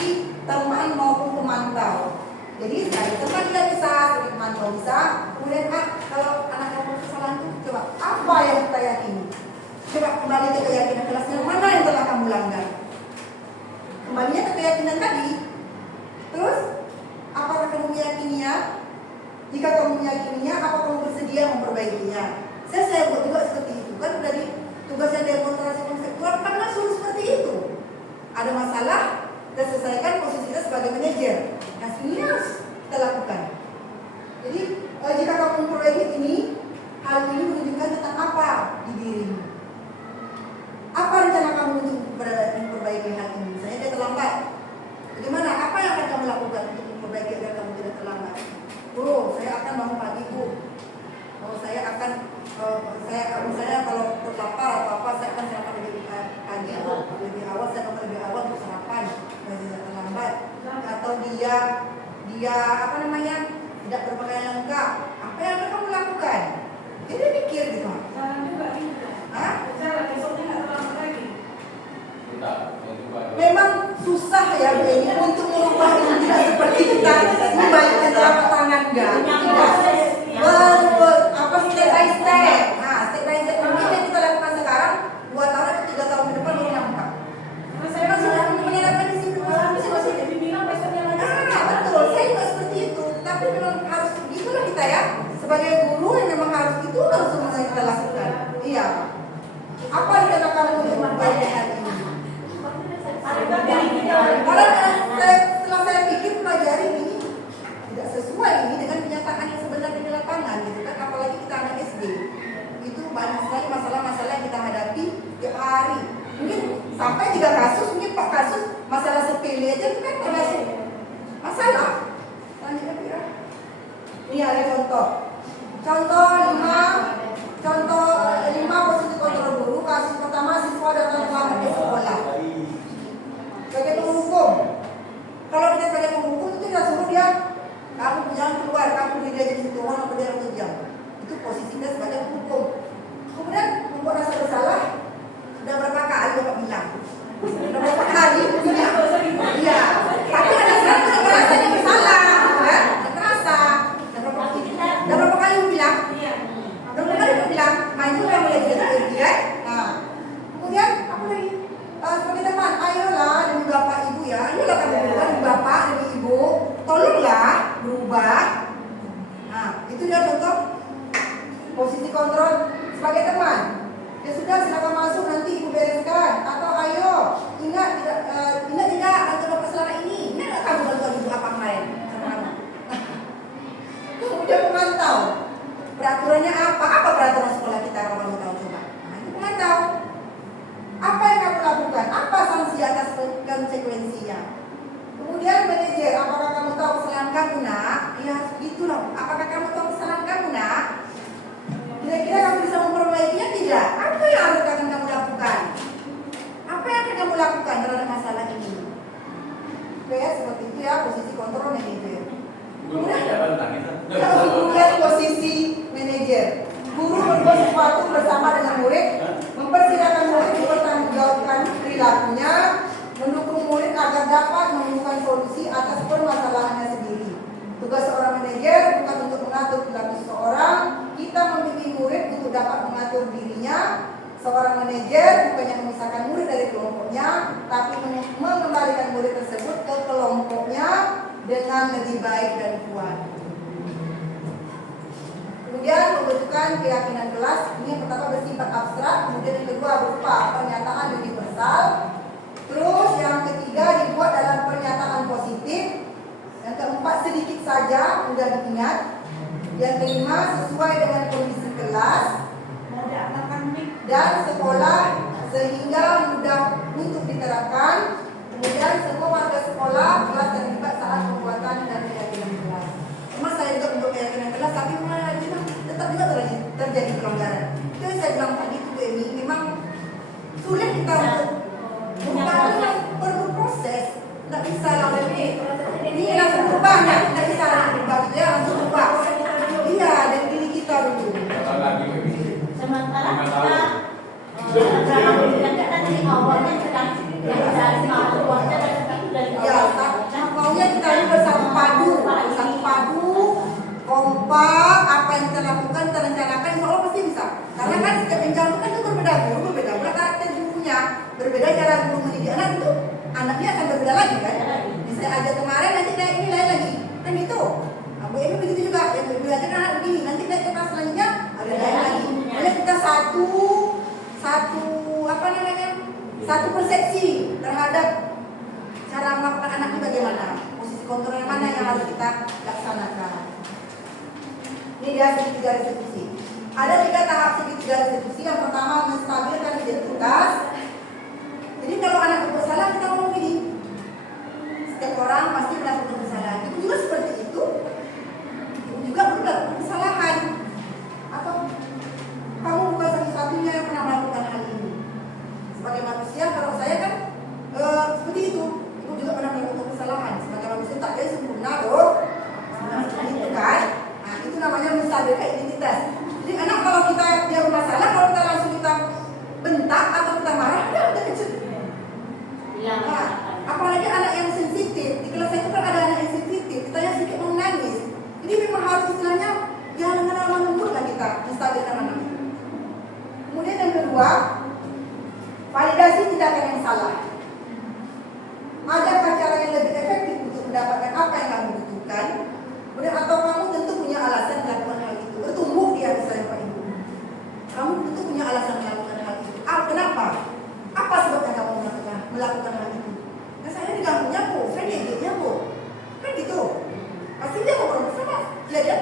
teman maupun pemantau. Jadi dari teman tidak bisa, dari pemantau bisa. Kemudian kalau anak kamu salah Coba kembali ke keyakinan kelasnya, mana yang telah kamu langgar? Kembalinya ke keyakinan tadi. Terus, apakah kamu meyakininya? Jika kamu meyakininya, apa kamu bersedia memperbaikinya? Saya buat juga seperti itu. Kan dari tugasnya demonstrasi konseptual kan langsung seperti itu. Ada masalah, kita selesaikan posisi kita sebagai manajer. Nah, ini harus kita lakukan. Jadi, jika kamu memperbaiki ini, hal ini menunjukkan tentang apa di dirimu. Apa rencana kamu untuk memperbaiki hal ini? Misalnya dia terlambat. Bagaimana? Apa yang akan kamu lakukan untuk memperbaiki agar kamu tidak terlambat? Oh, saya akan bangun pagi, Bu. Oh, saya akan saya kalau lapar atau apa, saya akan sarapan lebih pagi, Bu. Lebih awal, saya akan lebih awal untuk sarapan, supaya tidak terlambat. Atau dia apa namanya, tidak berpakaian lengkap. Apa yang akan kamu lakukan? Jadi mikir gitu. Jangan juga ini. Hah? Jangan besoknya nggak terlambat lagi. Memang susah ya Bu ini untuk merubah yang tidak seperti kita membalikkan telapak tangan enggak? Apa step by step? Nah, step by step mungkin yang kita lakukan sekarang 2 tahun atau 3 tahun ke depan baru nampak. Saya Memang sudah menyerapkan disiplin masing-masing. dibilang besoknya lagi. Betul, saya juga seperti itu. Tapi memang harus gitulah kita ya. Sebagai guru yang memang harus itu langsung yang kita lakukan. Iya. Apa yang kita lakukan untuk memperbaiki hal ini? Karena setelah saya pikir pelajari ini tidak sesuai ini dengan kenyataan yang sebenarnya di lapangan gitu kan, apalagi kita anak SD itu banyak sekali masalah-masalah yang kita hadapi tiap hari, mungkin sampai 3 kasus, mungkin 4 kasus masalah sepele aja itu kan termasuk masalah. Lanjutkan ya. Ini ada contoh 5 posisi kontrol guru. Kasus pertama, siswa datang terlambat ke sekolah. Sebagai penghukum, kalau kita sebagai penghukum itu kita suruh dia, kamu jangan keluar, kamu berdiri aja di situ, orang berdiri 1 jam. Itu posisi kita sebagai penghukum. Kemudian membuat rasa bersalah, sudah berapa kali Bapak bilang? Sudah berapa kali bilang? Iya. Tapi ada sekarang tidak merasa dia bersalah, kan? Tidak terasa. Dan berapa kali bilang? Dan berapa kali bilang? Maju kamu lagi jadi kan? Nah, kemudian apa lagi? Sebagai teman, ayolah demi bapak ibu ya, ayolah kamu berubah demi bapak demi ibu, tolonglah berubah. Nah, itu dia contoh posisi kontrol sebagai teman. Ya sudah, silakan masuk, nanti ibu bereskan. Atau ayo, ingat tidak ada bapak selama ini. Ingat nggak kamu bantu ibu apa kemarin? Kemudian memantau peraturannya apa? Apa peraturan sekolah kita kalau kamu tahu coba? Nah, itu memantau. Apa yang kamu lakukan? Apa sanksi atas konsekuensinya? Kemudian manajer, apakah kamu tahu kesalahan kamu nak? Ya begitulah. Apakah kamu tahu kesalahan kamu nak? Kira-kira kamu bisa memperbaikinya tidak? Apa yang akan kamu lakukan? Apa yang akan kamu lakukan terhadap masalah ini? Oke, seperti itu ya posisi kontrol manajer. Kemudian posisi manajer. Guru berbuat sesuatu bersama dengan murid, mempersilahkan murid mempertanggungjawabkan perilakunya, mendukung murid agar dapat menemukan solusi atas permasalahannya sendiri. Tugas seorang manajer bukan untuk mengatur perilaku seseorang, kita membimbing murid untuk dapat mengatur dirinya. Seorang manajer bukannya memisahkan murid dari kelompoknya, tapi mengembalikan murid tersebut ke kelompoknya dengan lebih baik dan kuat. Kemudian pembentukan keyakinan kelas, ini yang pertama bersifat abstrak, kemudian yang kedua berupa pernyataan universal, terus yang ketiga dibuat dalam pernyataan positif, yang keempat sedikit saja mudah diingat, yang kelima sesuai dengan kondisi kelas dan sekolah sehingga mudah untuk diterapkan. Kemudian semua warga sekolah kelas terlibat saat pembuatan dan keyakinan kelas. Memang saya juga untuk keyakinan kelas, tapi tetap juga terjadi pelanggaran. Itu yang saya bilang tadi itu ini memang sulit kita untuk berproses, tidak bisa langsung ini langsung berubah, tidak bisa berubah gitu ya, langsung berubah. Iya, dari diri kita dulu. Sementara kita dari awalnya sedang dari awalnya dari maunya kita ini bersatu padu, kompak, apa yang kita lakukan, kita rencanakan, insya Allah pasti bisa. Karena kan setiap jenjang itu kan itu berbeda satu persepsi terhadap cara melakukan anak itu bagaimana, posisi kontrol yang mana yang harus kita laksanakan. Ini dia segitiga restitusi. Ada 3 tahap segitiga restitusi. Yang pertama, menstabilkan identitas. Jadi kalau anak berbuat salah, kita ngomong gini, setiap orang pasti melakukan kesalahan. Ibu juga seperti itu. Ibu juga melakukan kesalahan. Atau kamu bukan satu-satunya yang pernah melakukan hal ini. Sebagai manusia, kalau saya kan seperti itu. Ibu juga pernah melakukan kesalahan. Sebagai manusia tak ada yang sempurna loh. Seperti itu kan. Nah, itu namanya menstabilkan identitas. Jadi anak kalau dia bermasalah, kalau kita langsung kita bentak atau kita marah, udah kecil. Nah, apalagi anak yang sensitif. Di kelas saya itu kan ada anak yang sensitif. Kita yang sedikit mau nangis. Jadi memang harus istilahnya ya lama-lama menurutlah kita menstabilkan anak itu. Kemudian yang kedua, validasi tindakan yang salah. Adakah cara yang lebih efektif untuk mendapatkan apa yang kamu butuhkan? Kemudian atau kamu tentu punya alasan melakukan hal itu. Bertumbuh dia misalnya Pak Ibu. Kamu tentu punya alasan melakukan hal itu. Kenapa? Apa sebabnya kamu melakukan hal itu? Nah, saya diganggunya Bu, saya diejeknya Bu. Kan gitu. Pasti dia mau bermasalah. Dia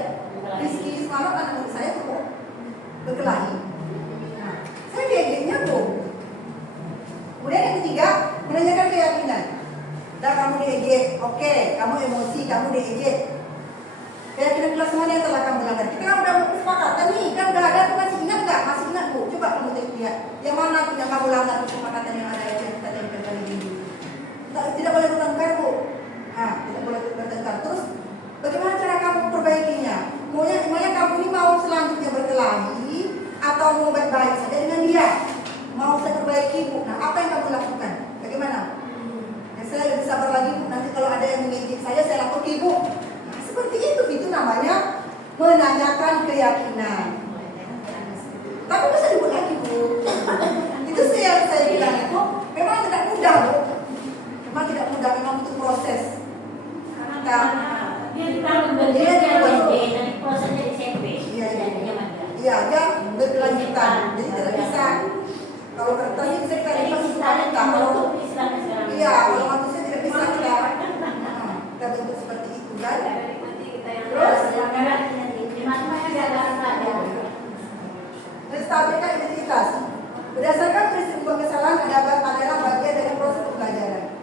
Rizky semalam anak murid saya tuh Bu berkelahi. Nah, saya diejeknya Bu. Kemudian yang ketiga, menanyakan keyakinan. Dah kamu diejek, oke, kamu emosi, kamu diejek. Keyakinan kelas mana yang telah kamu langgar? Kita kan udah kesepakatan nih, kan udah ada, tuh masih ingat nggak? Masih ingat Bu? Coba kamu lihat. Yang mana tuh yang kamu langgar kesepakatan yang ada yang kita tempel kali ini? Tidak boleh bertengkar Bu. Tidak boleh bertengkar. Terus bagaimana cara kamu perbaikinya? Maunya kamu ini mau selanjutnya berkelahi atau mau baik-baik saja dengan dia? Mau saya perbaiki Bu. Nah, apa yang kamu lakukan? Bagaimana? Saya lebih sabar lagi Bu. Nanti kalau ada yang mengejek saya lapor ke Ibu. Nah, seperti itu namanya menanyakan keyakinan. Tapi bisa dibuat lagi Bu. Itu yang saya bilang itu memang tidak mudah Bu. Memang tidak mudah, memang butuh proses. Dia prosesnya di SMP. Iya, dia berkelanjutan. Jadi tidak bisa. Kalau kertasnya bisa kita lipat kita. Kalau manusia tidak bisa kita bentuk seperti itu kan. Terus menstabilkan identitas. Berdasarkan peristiwa kesalahan adalah bagian dari proses pembelajaran.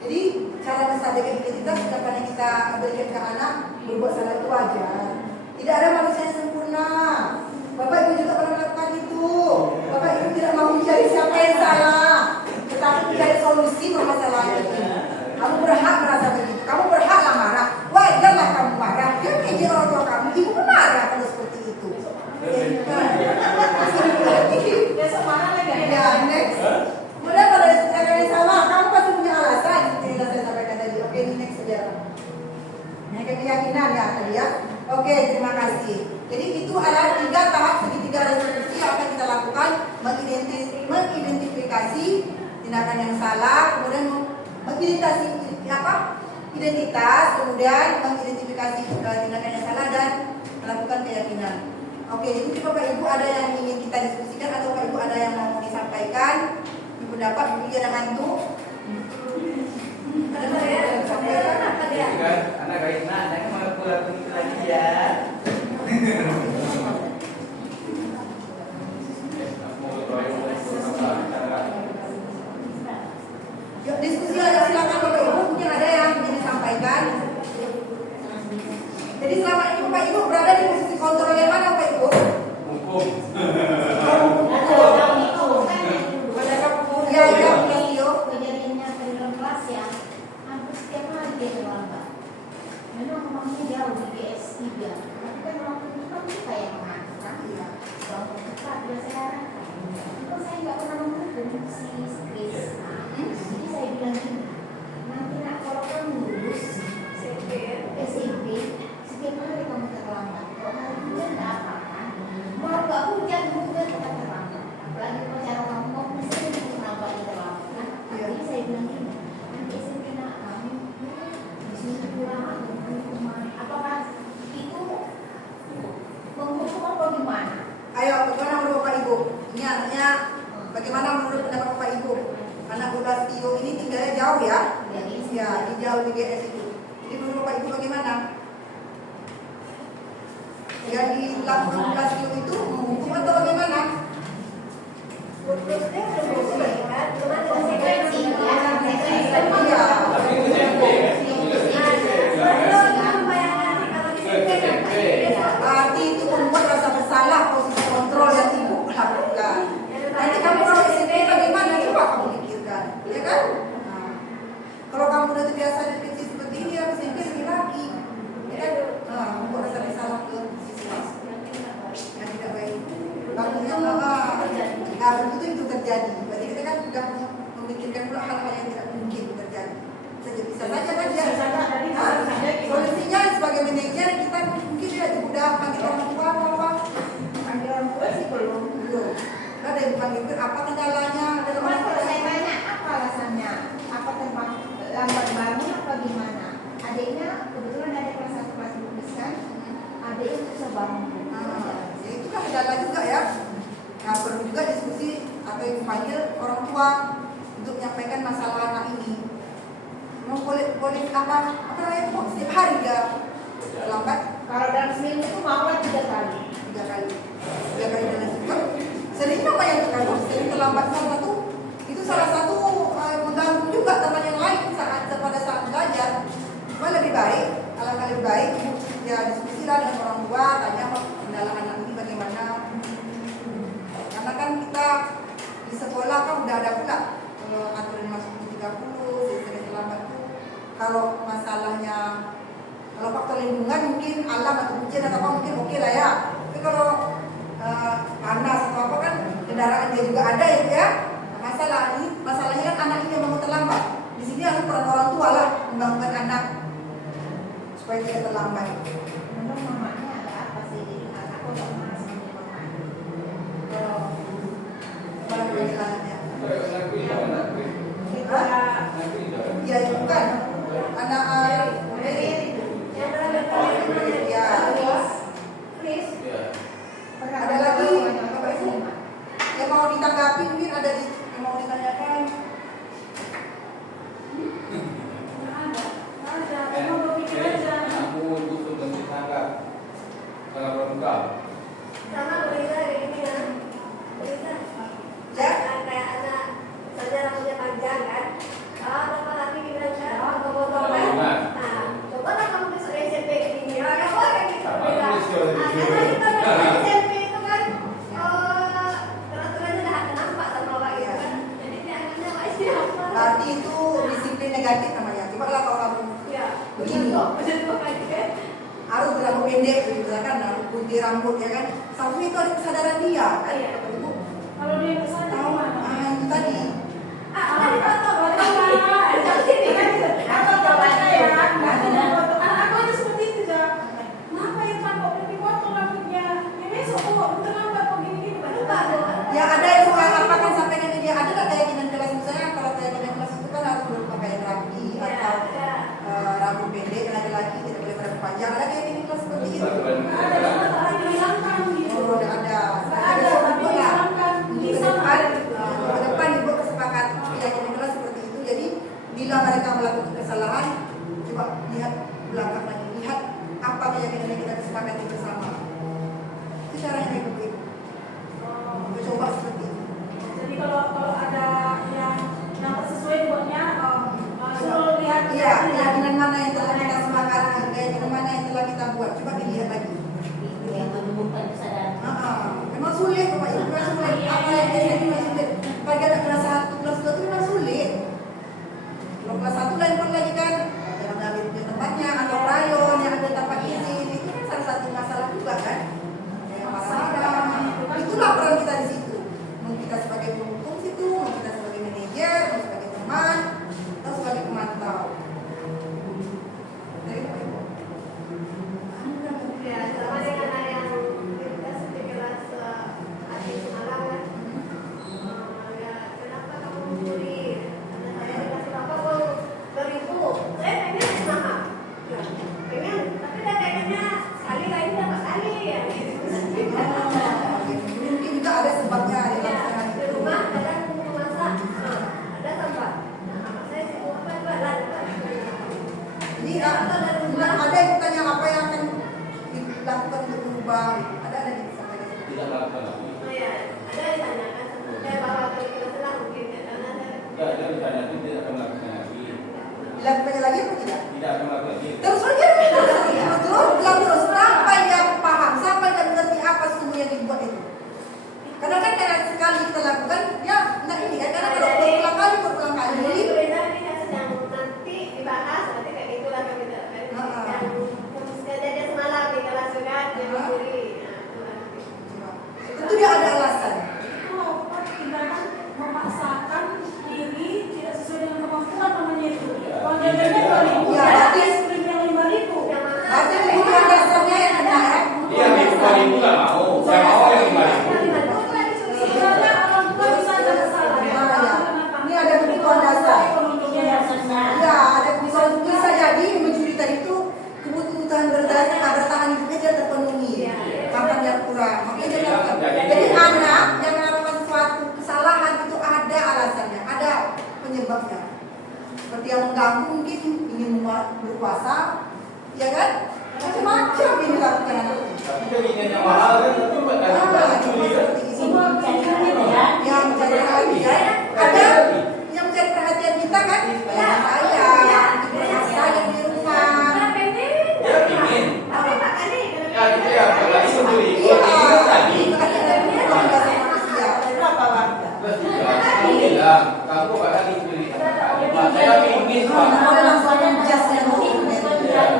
Jadi cara menstabilkan identitas bukan yang kita berikan ke anak berbuat salah itu wajar. Tidak ada manusia yang sempurna. Bapak Ibu juga pernah melakukan itu. Bapak Ibu tidak mau mencari siapa yang salah, tetapi mencari solusi permasalahan itu. Kamu berhak merasa begitu. Kamu berhaklah marah. Wajarlah kamu marah. Dia kejek orang tua kamu. Ibu pun marah kalau seperti itu. Besok marah lagi. Ya, next. Kemudian kalau ada yang salah, kamu pasti punya alasan. Ini saya sampaikan tadi. Oke, ini next saja. Nah, keyakinan ya tadi ya. Oke, terima kasih. Jadi itu adalah 3 tahap segitiga restitusi yang akan kita lakukan, mengidentifikasi tindakan yang salah, kemudian identitas, kemudian mengidentifikasi tindakan yang salah dan melakukan keyakinan. Oke, jadi mungkin Bapak Ibu ada yang ingin kita diskusikan atau Bapak Ibu ada yang mau disampaikan? Ibu dapat, Ibu jangan ngantuk. Ada yang disampaikan? Anak baik mana yang mau pulang lagi ya? Yuk diskusi aja silakan Bapak Ibu, mungkin ada yang ingin disampaikan. Jadi selama ini Bapak Ibu berada di posisi kontrol yang mana Bapak Ibu? Hukum. Ya, Kejadiannya dalam kelas ya, hampir setiap hari dia terlambat. Memang rumahnya jauh di GS 3, tapi kan waktu itu kan kita yang mengantar. Kalau cepat dia saya arahkan. Saya nggak pernah menghukum si Chris. Jadi saya bilang gini, nanti nak kalau kamu lulus SMP, setiap hari kamu terlambat. Kalau hari ini nggak apa-apa, mau nggak hujan tetap terlambat. Apalagi kalau cara kamu mau misalnya kenapa dia terlambat kan? Jadi saya bilang gini, nanti SMP nak kamu disuruh pulang atau hukuman. Apakah itu menghukum atau gimana? Ayo, bagaimana menurut Bapak Ibu? Bagaimana menurut pendapat Bapak Ibu? Anak 12 Tio ini tinggalnya jauh ya? Ya, di jauh di GS itu. Jadi menurut Bapak Ibu bagaimana? Yang di 18 Tio itu menghukum atau bagaimana? Putusnya udah mulai kan, cuma ada Konsekuensi, ya, konsekuensi. Iya. Tapi itu SMP. Berarti itu membuat rasa bersalah posisi kontrol yang ibu lakukan. Nanti kamu kalau SMP bagaimana? Coba kamu pikirkan, ya kan? Nah, kalau kamu udah terbiasa dari kecil seperti ini, ya SMP lebih lagi, ya kan? Nah, membuat rasa bersalah ke sisi yang tidak baik. Bangunnya nah begitu itu terjadi. Berarti kita kan sudah memikirkan pula hal-hal yang tidak mungkin terjadi. Bisa saja kan dia. Solusinya sebagai manajer kita mungkin tidak udah panggil orang tua apa? Panggil orang tua sih belum. Ada yang panggil apa kendalanya? Ada Cuma kalau saya tanya apa alasannya, apa tentang lambat bangun apa gimana? Adiknya kebetulan ada kelas 1 kelas 12 kan, adiknya susah bangun. Ya itu kan kendala juga ya. Nah perlu juga diskusi atau yang panggil orang tua untuk menyampaikan masalah anak ini. Mau boleh apa namanya itu setiap hari dia lambat. Kalau dalam seminggu itu maulah 3 kali. 3 kali dalam seminggu. Sering apa yang terkadang sering terlambat sama tuh itu salah satu mengganggu juga teman yang lain pada saat belajar. Cuma lebih baik, alangkah lebih baik ya diskusilah dengan orang tua, tanya kendala anak ini bagaimana. Karena kan kita di sekolah kan udah ada pula aturan masuk 30, sering terlambat tuh. Kalau masalahnya kalau faktor lingkungan mungkin alam atau hujan atau apa mungkin oke lah ya. Tapi kalau panas atau apa kan kendaraan dia juga ada ya. Nah, masalahnya kan anak ini yang mau terlambat. Di sini harus peran orang tua lah membangunkan anak supaya tidak terlambat. Menurut mamanya ada apa sih di aku nggak pernah sama mamanya. Kalau penjelasannya, Kita ya itu kan anak ya. Chris pernah Ada lagi Bapak Ibu? yang mau ditanggapi mungkin ada yang mau ditanyakan. Aku itu sudah ditangkap. Kalau pramuka. sama berita kayak gini kan, berita Ya. kayak anak saja rambutnya panjang kan, bapak lagi bilang kan, potong kan, nah coba lah kamu besok SMP kayak gini, ya boleh gitu beda. Karena kita dari SMP itu kan peraturannya udah ada nampak sama pak gitu kan, jadi ini anaknya pak siapa? Berarti itu disiplin negatif namanya. Coba lah kalau kamu Ya, begini. betul kok kan. harus berambut pendek gitu kan, harus putih rambut ya kan. Sampai itu ada kesadaran dia kan. Iya. Ibu Kalau dia kesana tahu itu tadi. tadi foto dari sini kan gitu. Aku fotonya ya, aku udah foto. Aku aja seperti itu ya. Kenapa ya kan kok pergi foto rambutnya? Ya besok kok terlambat kok gini-gini baru baru. Ya ada yang suka apa kan sampaikan ke dia, ada nggak keyakinan kelas misalnya kalau keyakinan kelas itu kan harus berpakaian rapi atau rambut pendek laki-laki tidak boleh berambut panjang. Ada keyakinan kelas seperti itu. Ada masalah dihilangkan gitu. Oh, ada. Ada tapi dihilangkan. Ke depan dibuat kesepakatan keyakinan kelas seperti itu. Jadi bila mereka melakukan kesalahan, coba lihat belakang lagi, lihat apa keyakinan yang kita kesepakati bersama. Itu caranya kayak begitu. Coba seperti itu. Jadi kalau ada yang tak sesuai buatnya suruh lihat. Iya, keyakinan mana yang telah kita sepakati, keyakinan mana yang telah kita buat. Coba dilihat lagi. Yang menumbuhkan kesadaran. Memang sulit, Bapak Ibu, memang sulit. Apa yang biasanya memang sulit. Bagi anak kelas 1, kelas 2 itu memang sulit. Kalau kelas 1 lain pun lagi kan, jangan ambil di tempatnya, atau rayon yang ada tanpa izin, itu kan salah satu masalah juga kan. Masalah. Itulah peran kita di situ. Mau kita sebagai penghukum situ, mau kita sebagai manajer, mau sebagai teman, atau sebagai pemantau. Dari Bapak Ibu. Ya, bertahan hidupnya dia terpenuhi, makan yang kurang, makanya dia melakukan. Jadi anak yang melakukan suatu kesalahan itu ada alasannya, ada penyebabnya. Seperti yang mengganggu mungkin ingin berpuasa, ya kan? Macam-macam yang dilakukan anak itu. Tapi kan ini yang mahal kan, itu Semua mencari yang mencari perhatian, ada yang mencari perhatian kita kan? Ya, saya di rumah. ya pingin. Tapi makanya Ya gitu ya, apalagi membeli. Iya, Kalau tadi, berapa warga? plus juga, kamu bilang, kamu bakal dibeli. Saya pingin, Pak. Boleh langsung jasnya dulu,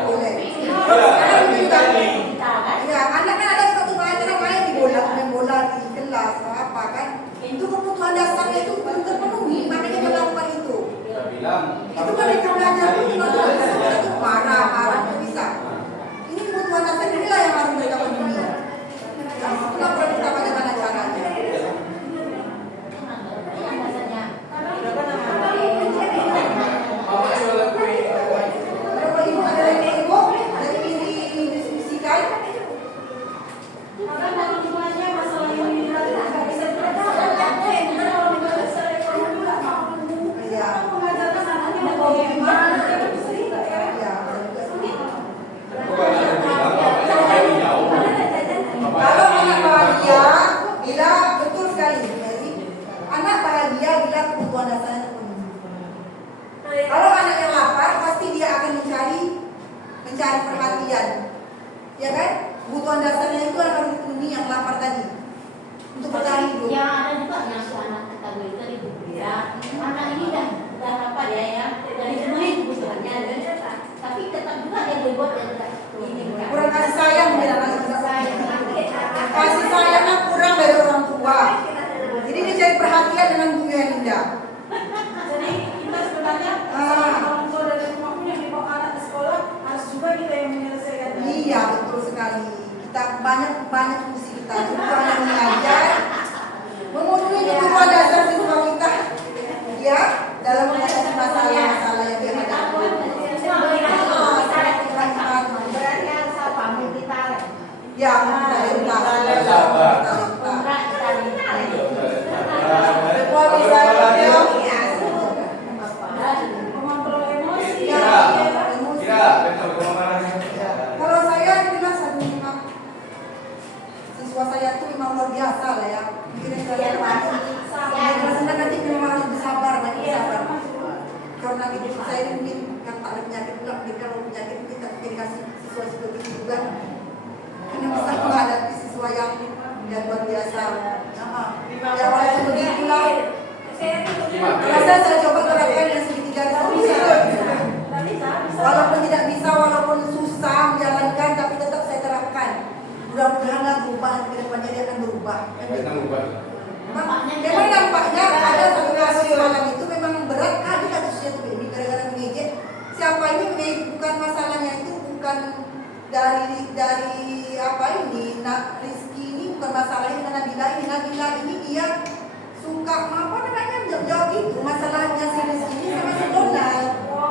boleh. Ya, anak kan ada suatu main di bola, main bola di kelas atau apa kan? Itu kebutuhan dasarnya itu belum terpenuhi, makanya dia melakukan itu. Saya bilang, Itu kan mereka belajar itu itu marah itu bisa. Ini kebutuhan dasar inilah yang harus mereka penuhi. Nah, itulah perlu kita bagaimana caranya. Mama jualan kue. Kalau ibu ada yang ibu, jadi didiskusikan. Karena orang tuanya masalah ini nggak bisa diperhatikan. Kita kalau misalnya secara ekonomi nggak mampu, Iya. kita mengajarkan anaknya bagaimana dia bisa tidak ya. Ya, juga seperti itu. Bukan aku bilang, bapaknya paling jauh. Kalau anak bahagia, bila betul sekali, jadi anak bahagia bila kebutuhan dasarnya terpenuhi. Kalau anak yang lapar, pasti dia akan mencari perhatian, ya kan? Kebutuhan dasarnya itu harus dipenuhi yang lapar tadi untuk bertahan hidup. Ya ada juga yang si anak tetangga itu ribut ya. Anak ini dah apa ya dari penuhi kebutuhannya, tapi tetap juga dia dibuat dan tidak ini. Kurang kasih sayang, bilang kasih sayangnya kurang dari orang tua. Jadi dia cari perhatian dengan bunga yang indah. Jadi kita sebenarnya orang tua dari rumah pun yang dibawa anak ke sekolah harus juga kita yang menyelesaikan. Iya, betul sekali. Kita banyak fungsi kita. Bukan hanya mengajar, memenuhi kebutuhan dasar siswa kita. Ya, dalam mengatasi masalah-masalah yang dihadapi. Ya, Mengontrol emosi. kalau saya jelas memang siswa saya itu memang luar biasa lah ya. Mungkin yang saya rasanya nanti memang harus bersabar, karena hidup saya ini mungkin yang tak ada penyakit pula, mungkin kalau penyakit mungkin tak dikasih siswa seperti itu juga. Karena bisa menghadapi siswa yang luar biasa. Ya walaupun begitulah, rasa saya coba terapkan yang segitiga itu. Walaupun tidak bisa, walaupun susah menjalankan, tapi tetap saya terapkan. Mudah-mudahan berubah, ke depannya dia akan berubah. Memang nampaknya ada satu kasus malam itu memang berat, ada kasusnya tuh ini gara-gara mengejek. Siapa ini mengejek, bukan masalahnya itu bukan dari apa ini, Rizky ini bukan masalahnya dengan Nabila ini dia suka apa namanya jawab itu masalahnya si Rizky ini sama si Donald.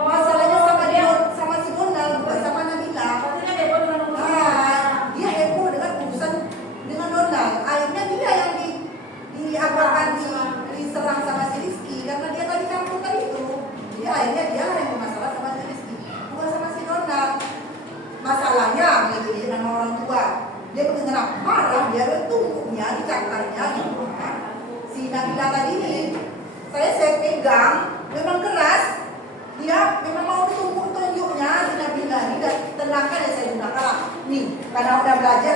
Masalahnya sama si Donald bukan sama Nabila. Dia heboh dengan urusan dengan Donald. Akhirnya dia yang diserang sama si Rizky karena dia tadi campur tadi itu. Jadi akhirnya dia yang bermasalah sama si Rizky, bukan sama si Donald. Masalahnya gitu dia nama orang tua. Dia benar marah, dia bertumbuknya, dicakarnya di rumah. Si Nabila tadi ini, saya pegang, memang keras. Dia memang mau ditumbuk tunjuknya si Nabila ini dan tenangkan ya saya gunakan lah. Nih, karena udah belajar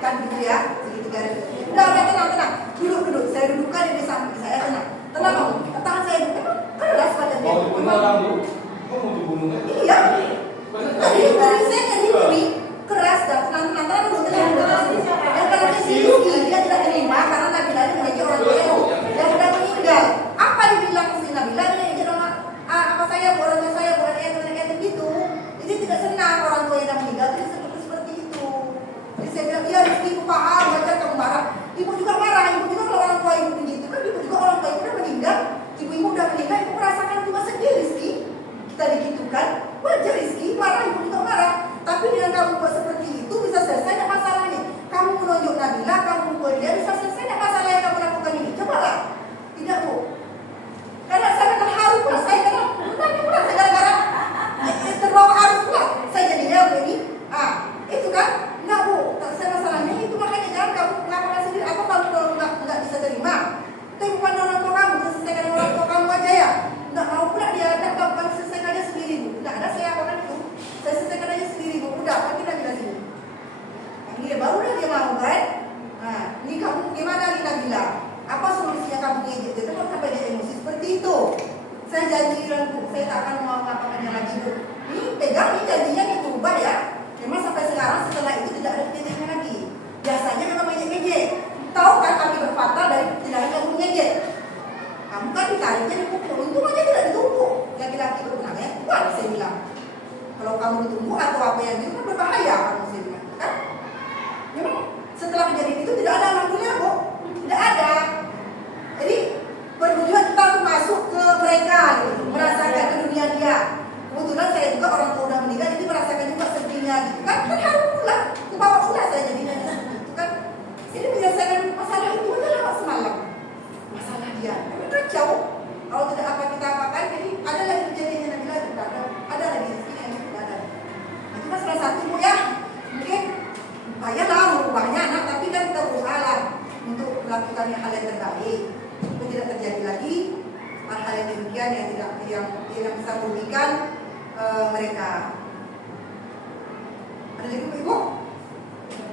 kan gitu ya, segitiga itu. Udah tenang, duduk. Saya dudukkan di samping saya tenang kamu. Tangan saya memang keras badannya. Mau dibunuh orang tuh? Kok mau dibunuh? Iya. Tadi saya ngediri keras dan tenang dulu tenang. Dan kalau si Rizky dia tidak terima karena Nabila ini menjadi orang tua yang sudah meninggal. Apa dibilang si Nabila ini jadi orang apa saya orang tua saya bukan ayat gitu. Jadi tidak senang orang tua yang meninggal jadi seperti itu. Jadi saya bilang iya Rizky ibu paham wajar kamu marah. Ibu juga marah, ibu juga kalau orang tua ibu begitu kan ibu juga orang tua ibu udah meninggal. Ibu udah meninggal, ibu merasakan juga sedih Rizky. Kita digitukan, wajar Rizky marah, ibu juga marah. Tapi dia jadinya gitu kan harus pulang, ke bawah pulang saya jadinya gitu kan. Jadi menyelesaikan masalah itu adalah semalam. Masalah dia, kacau. Kalau tidak apa kita apakan, jadi ada lagi kejadiannya nanti lagi, ada lagi rezeki yang tidak ada. Itu kan salah satu Bu ya. Mungkin payahlah merubahnya anak, tapi kan kita berusaha lah untuk melakukan hal yang terbaik. Supaya tidak terjadi lagi hal-hal yang demikian yang tidak bisa merugikan mereka. Ada lagi Bu Ibu?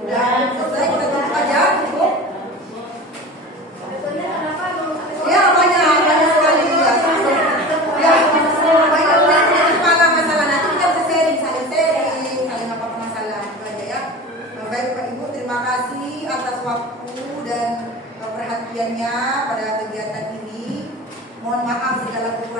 Udah selesai, kita tutup aja Ibu. Sebetulnya kenapa belum ada Ya banyak sekali ya. Ya banyak masalah nanti kita bisa sharing, saling apa masalah itu aja ya. Baik Pak Ibu, terima kasih atas waktu dan perhatiannya pada kegiatan ini. Mohon maaf segala kekurangan.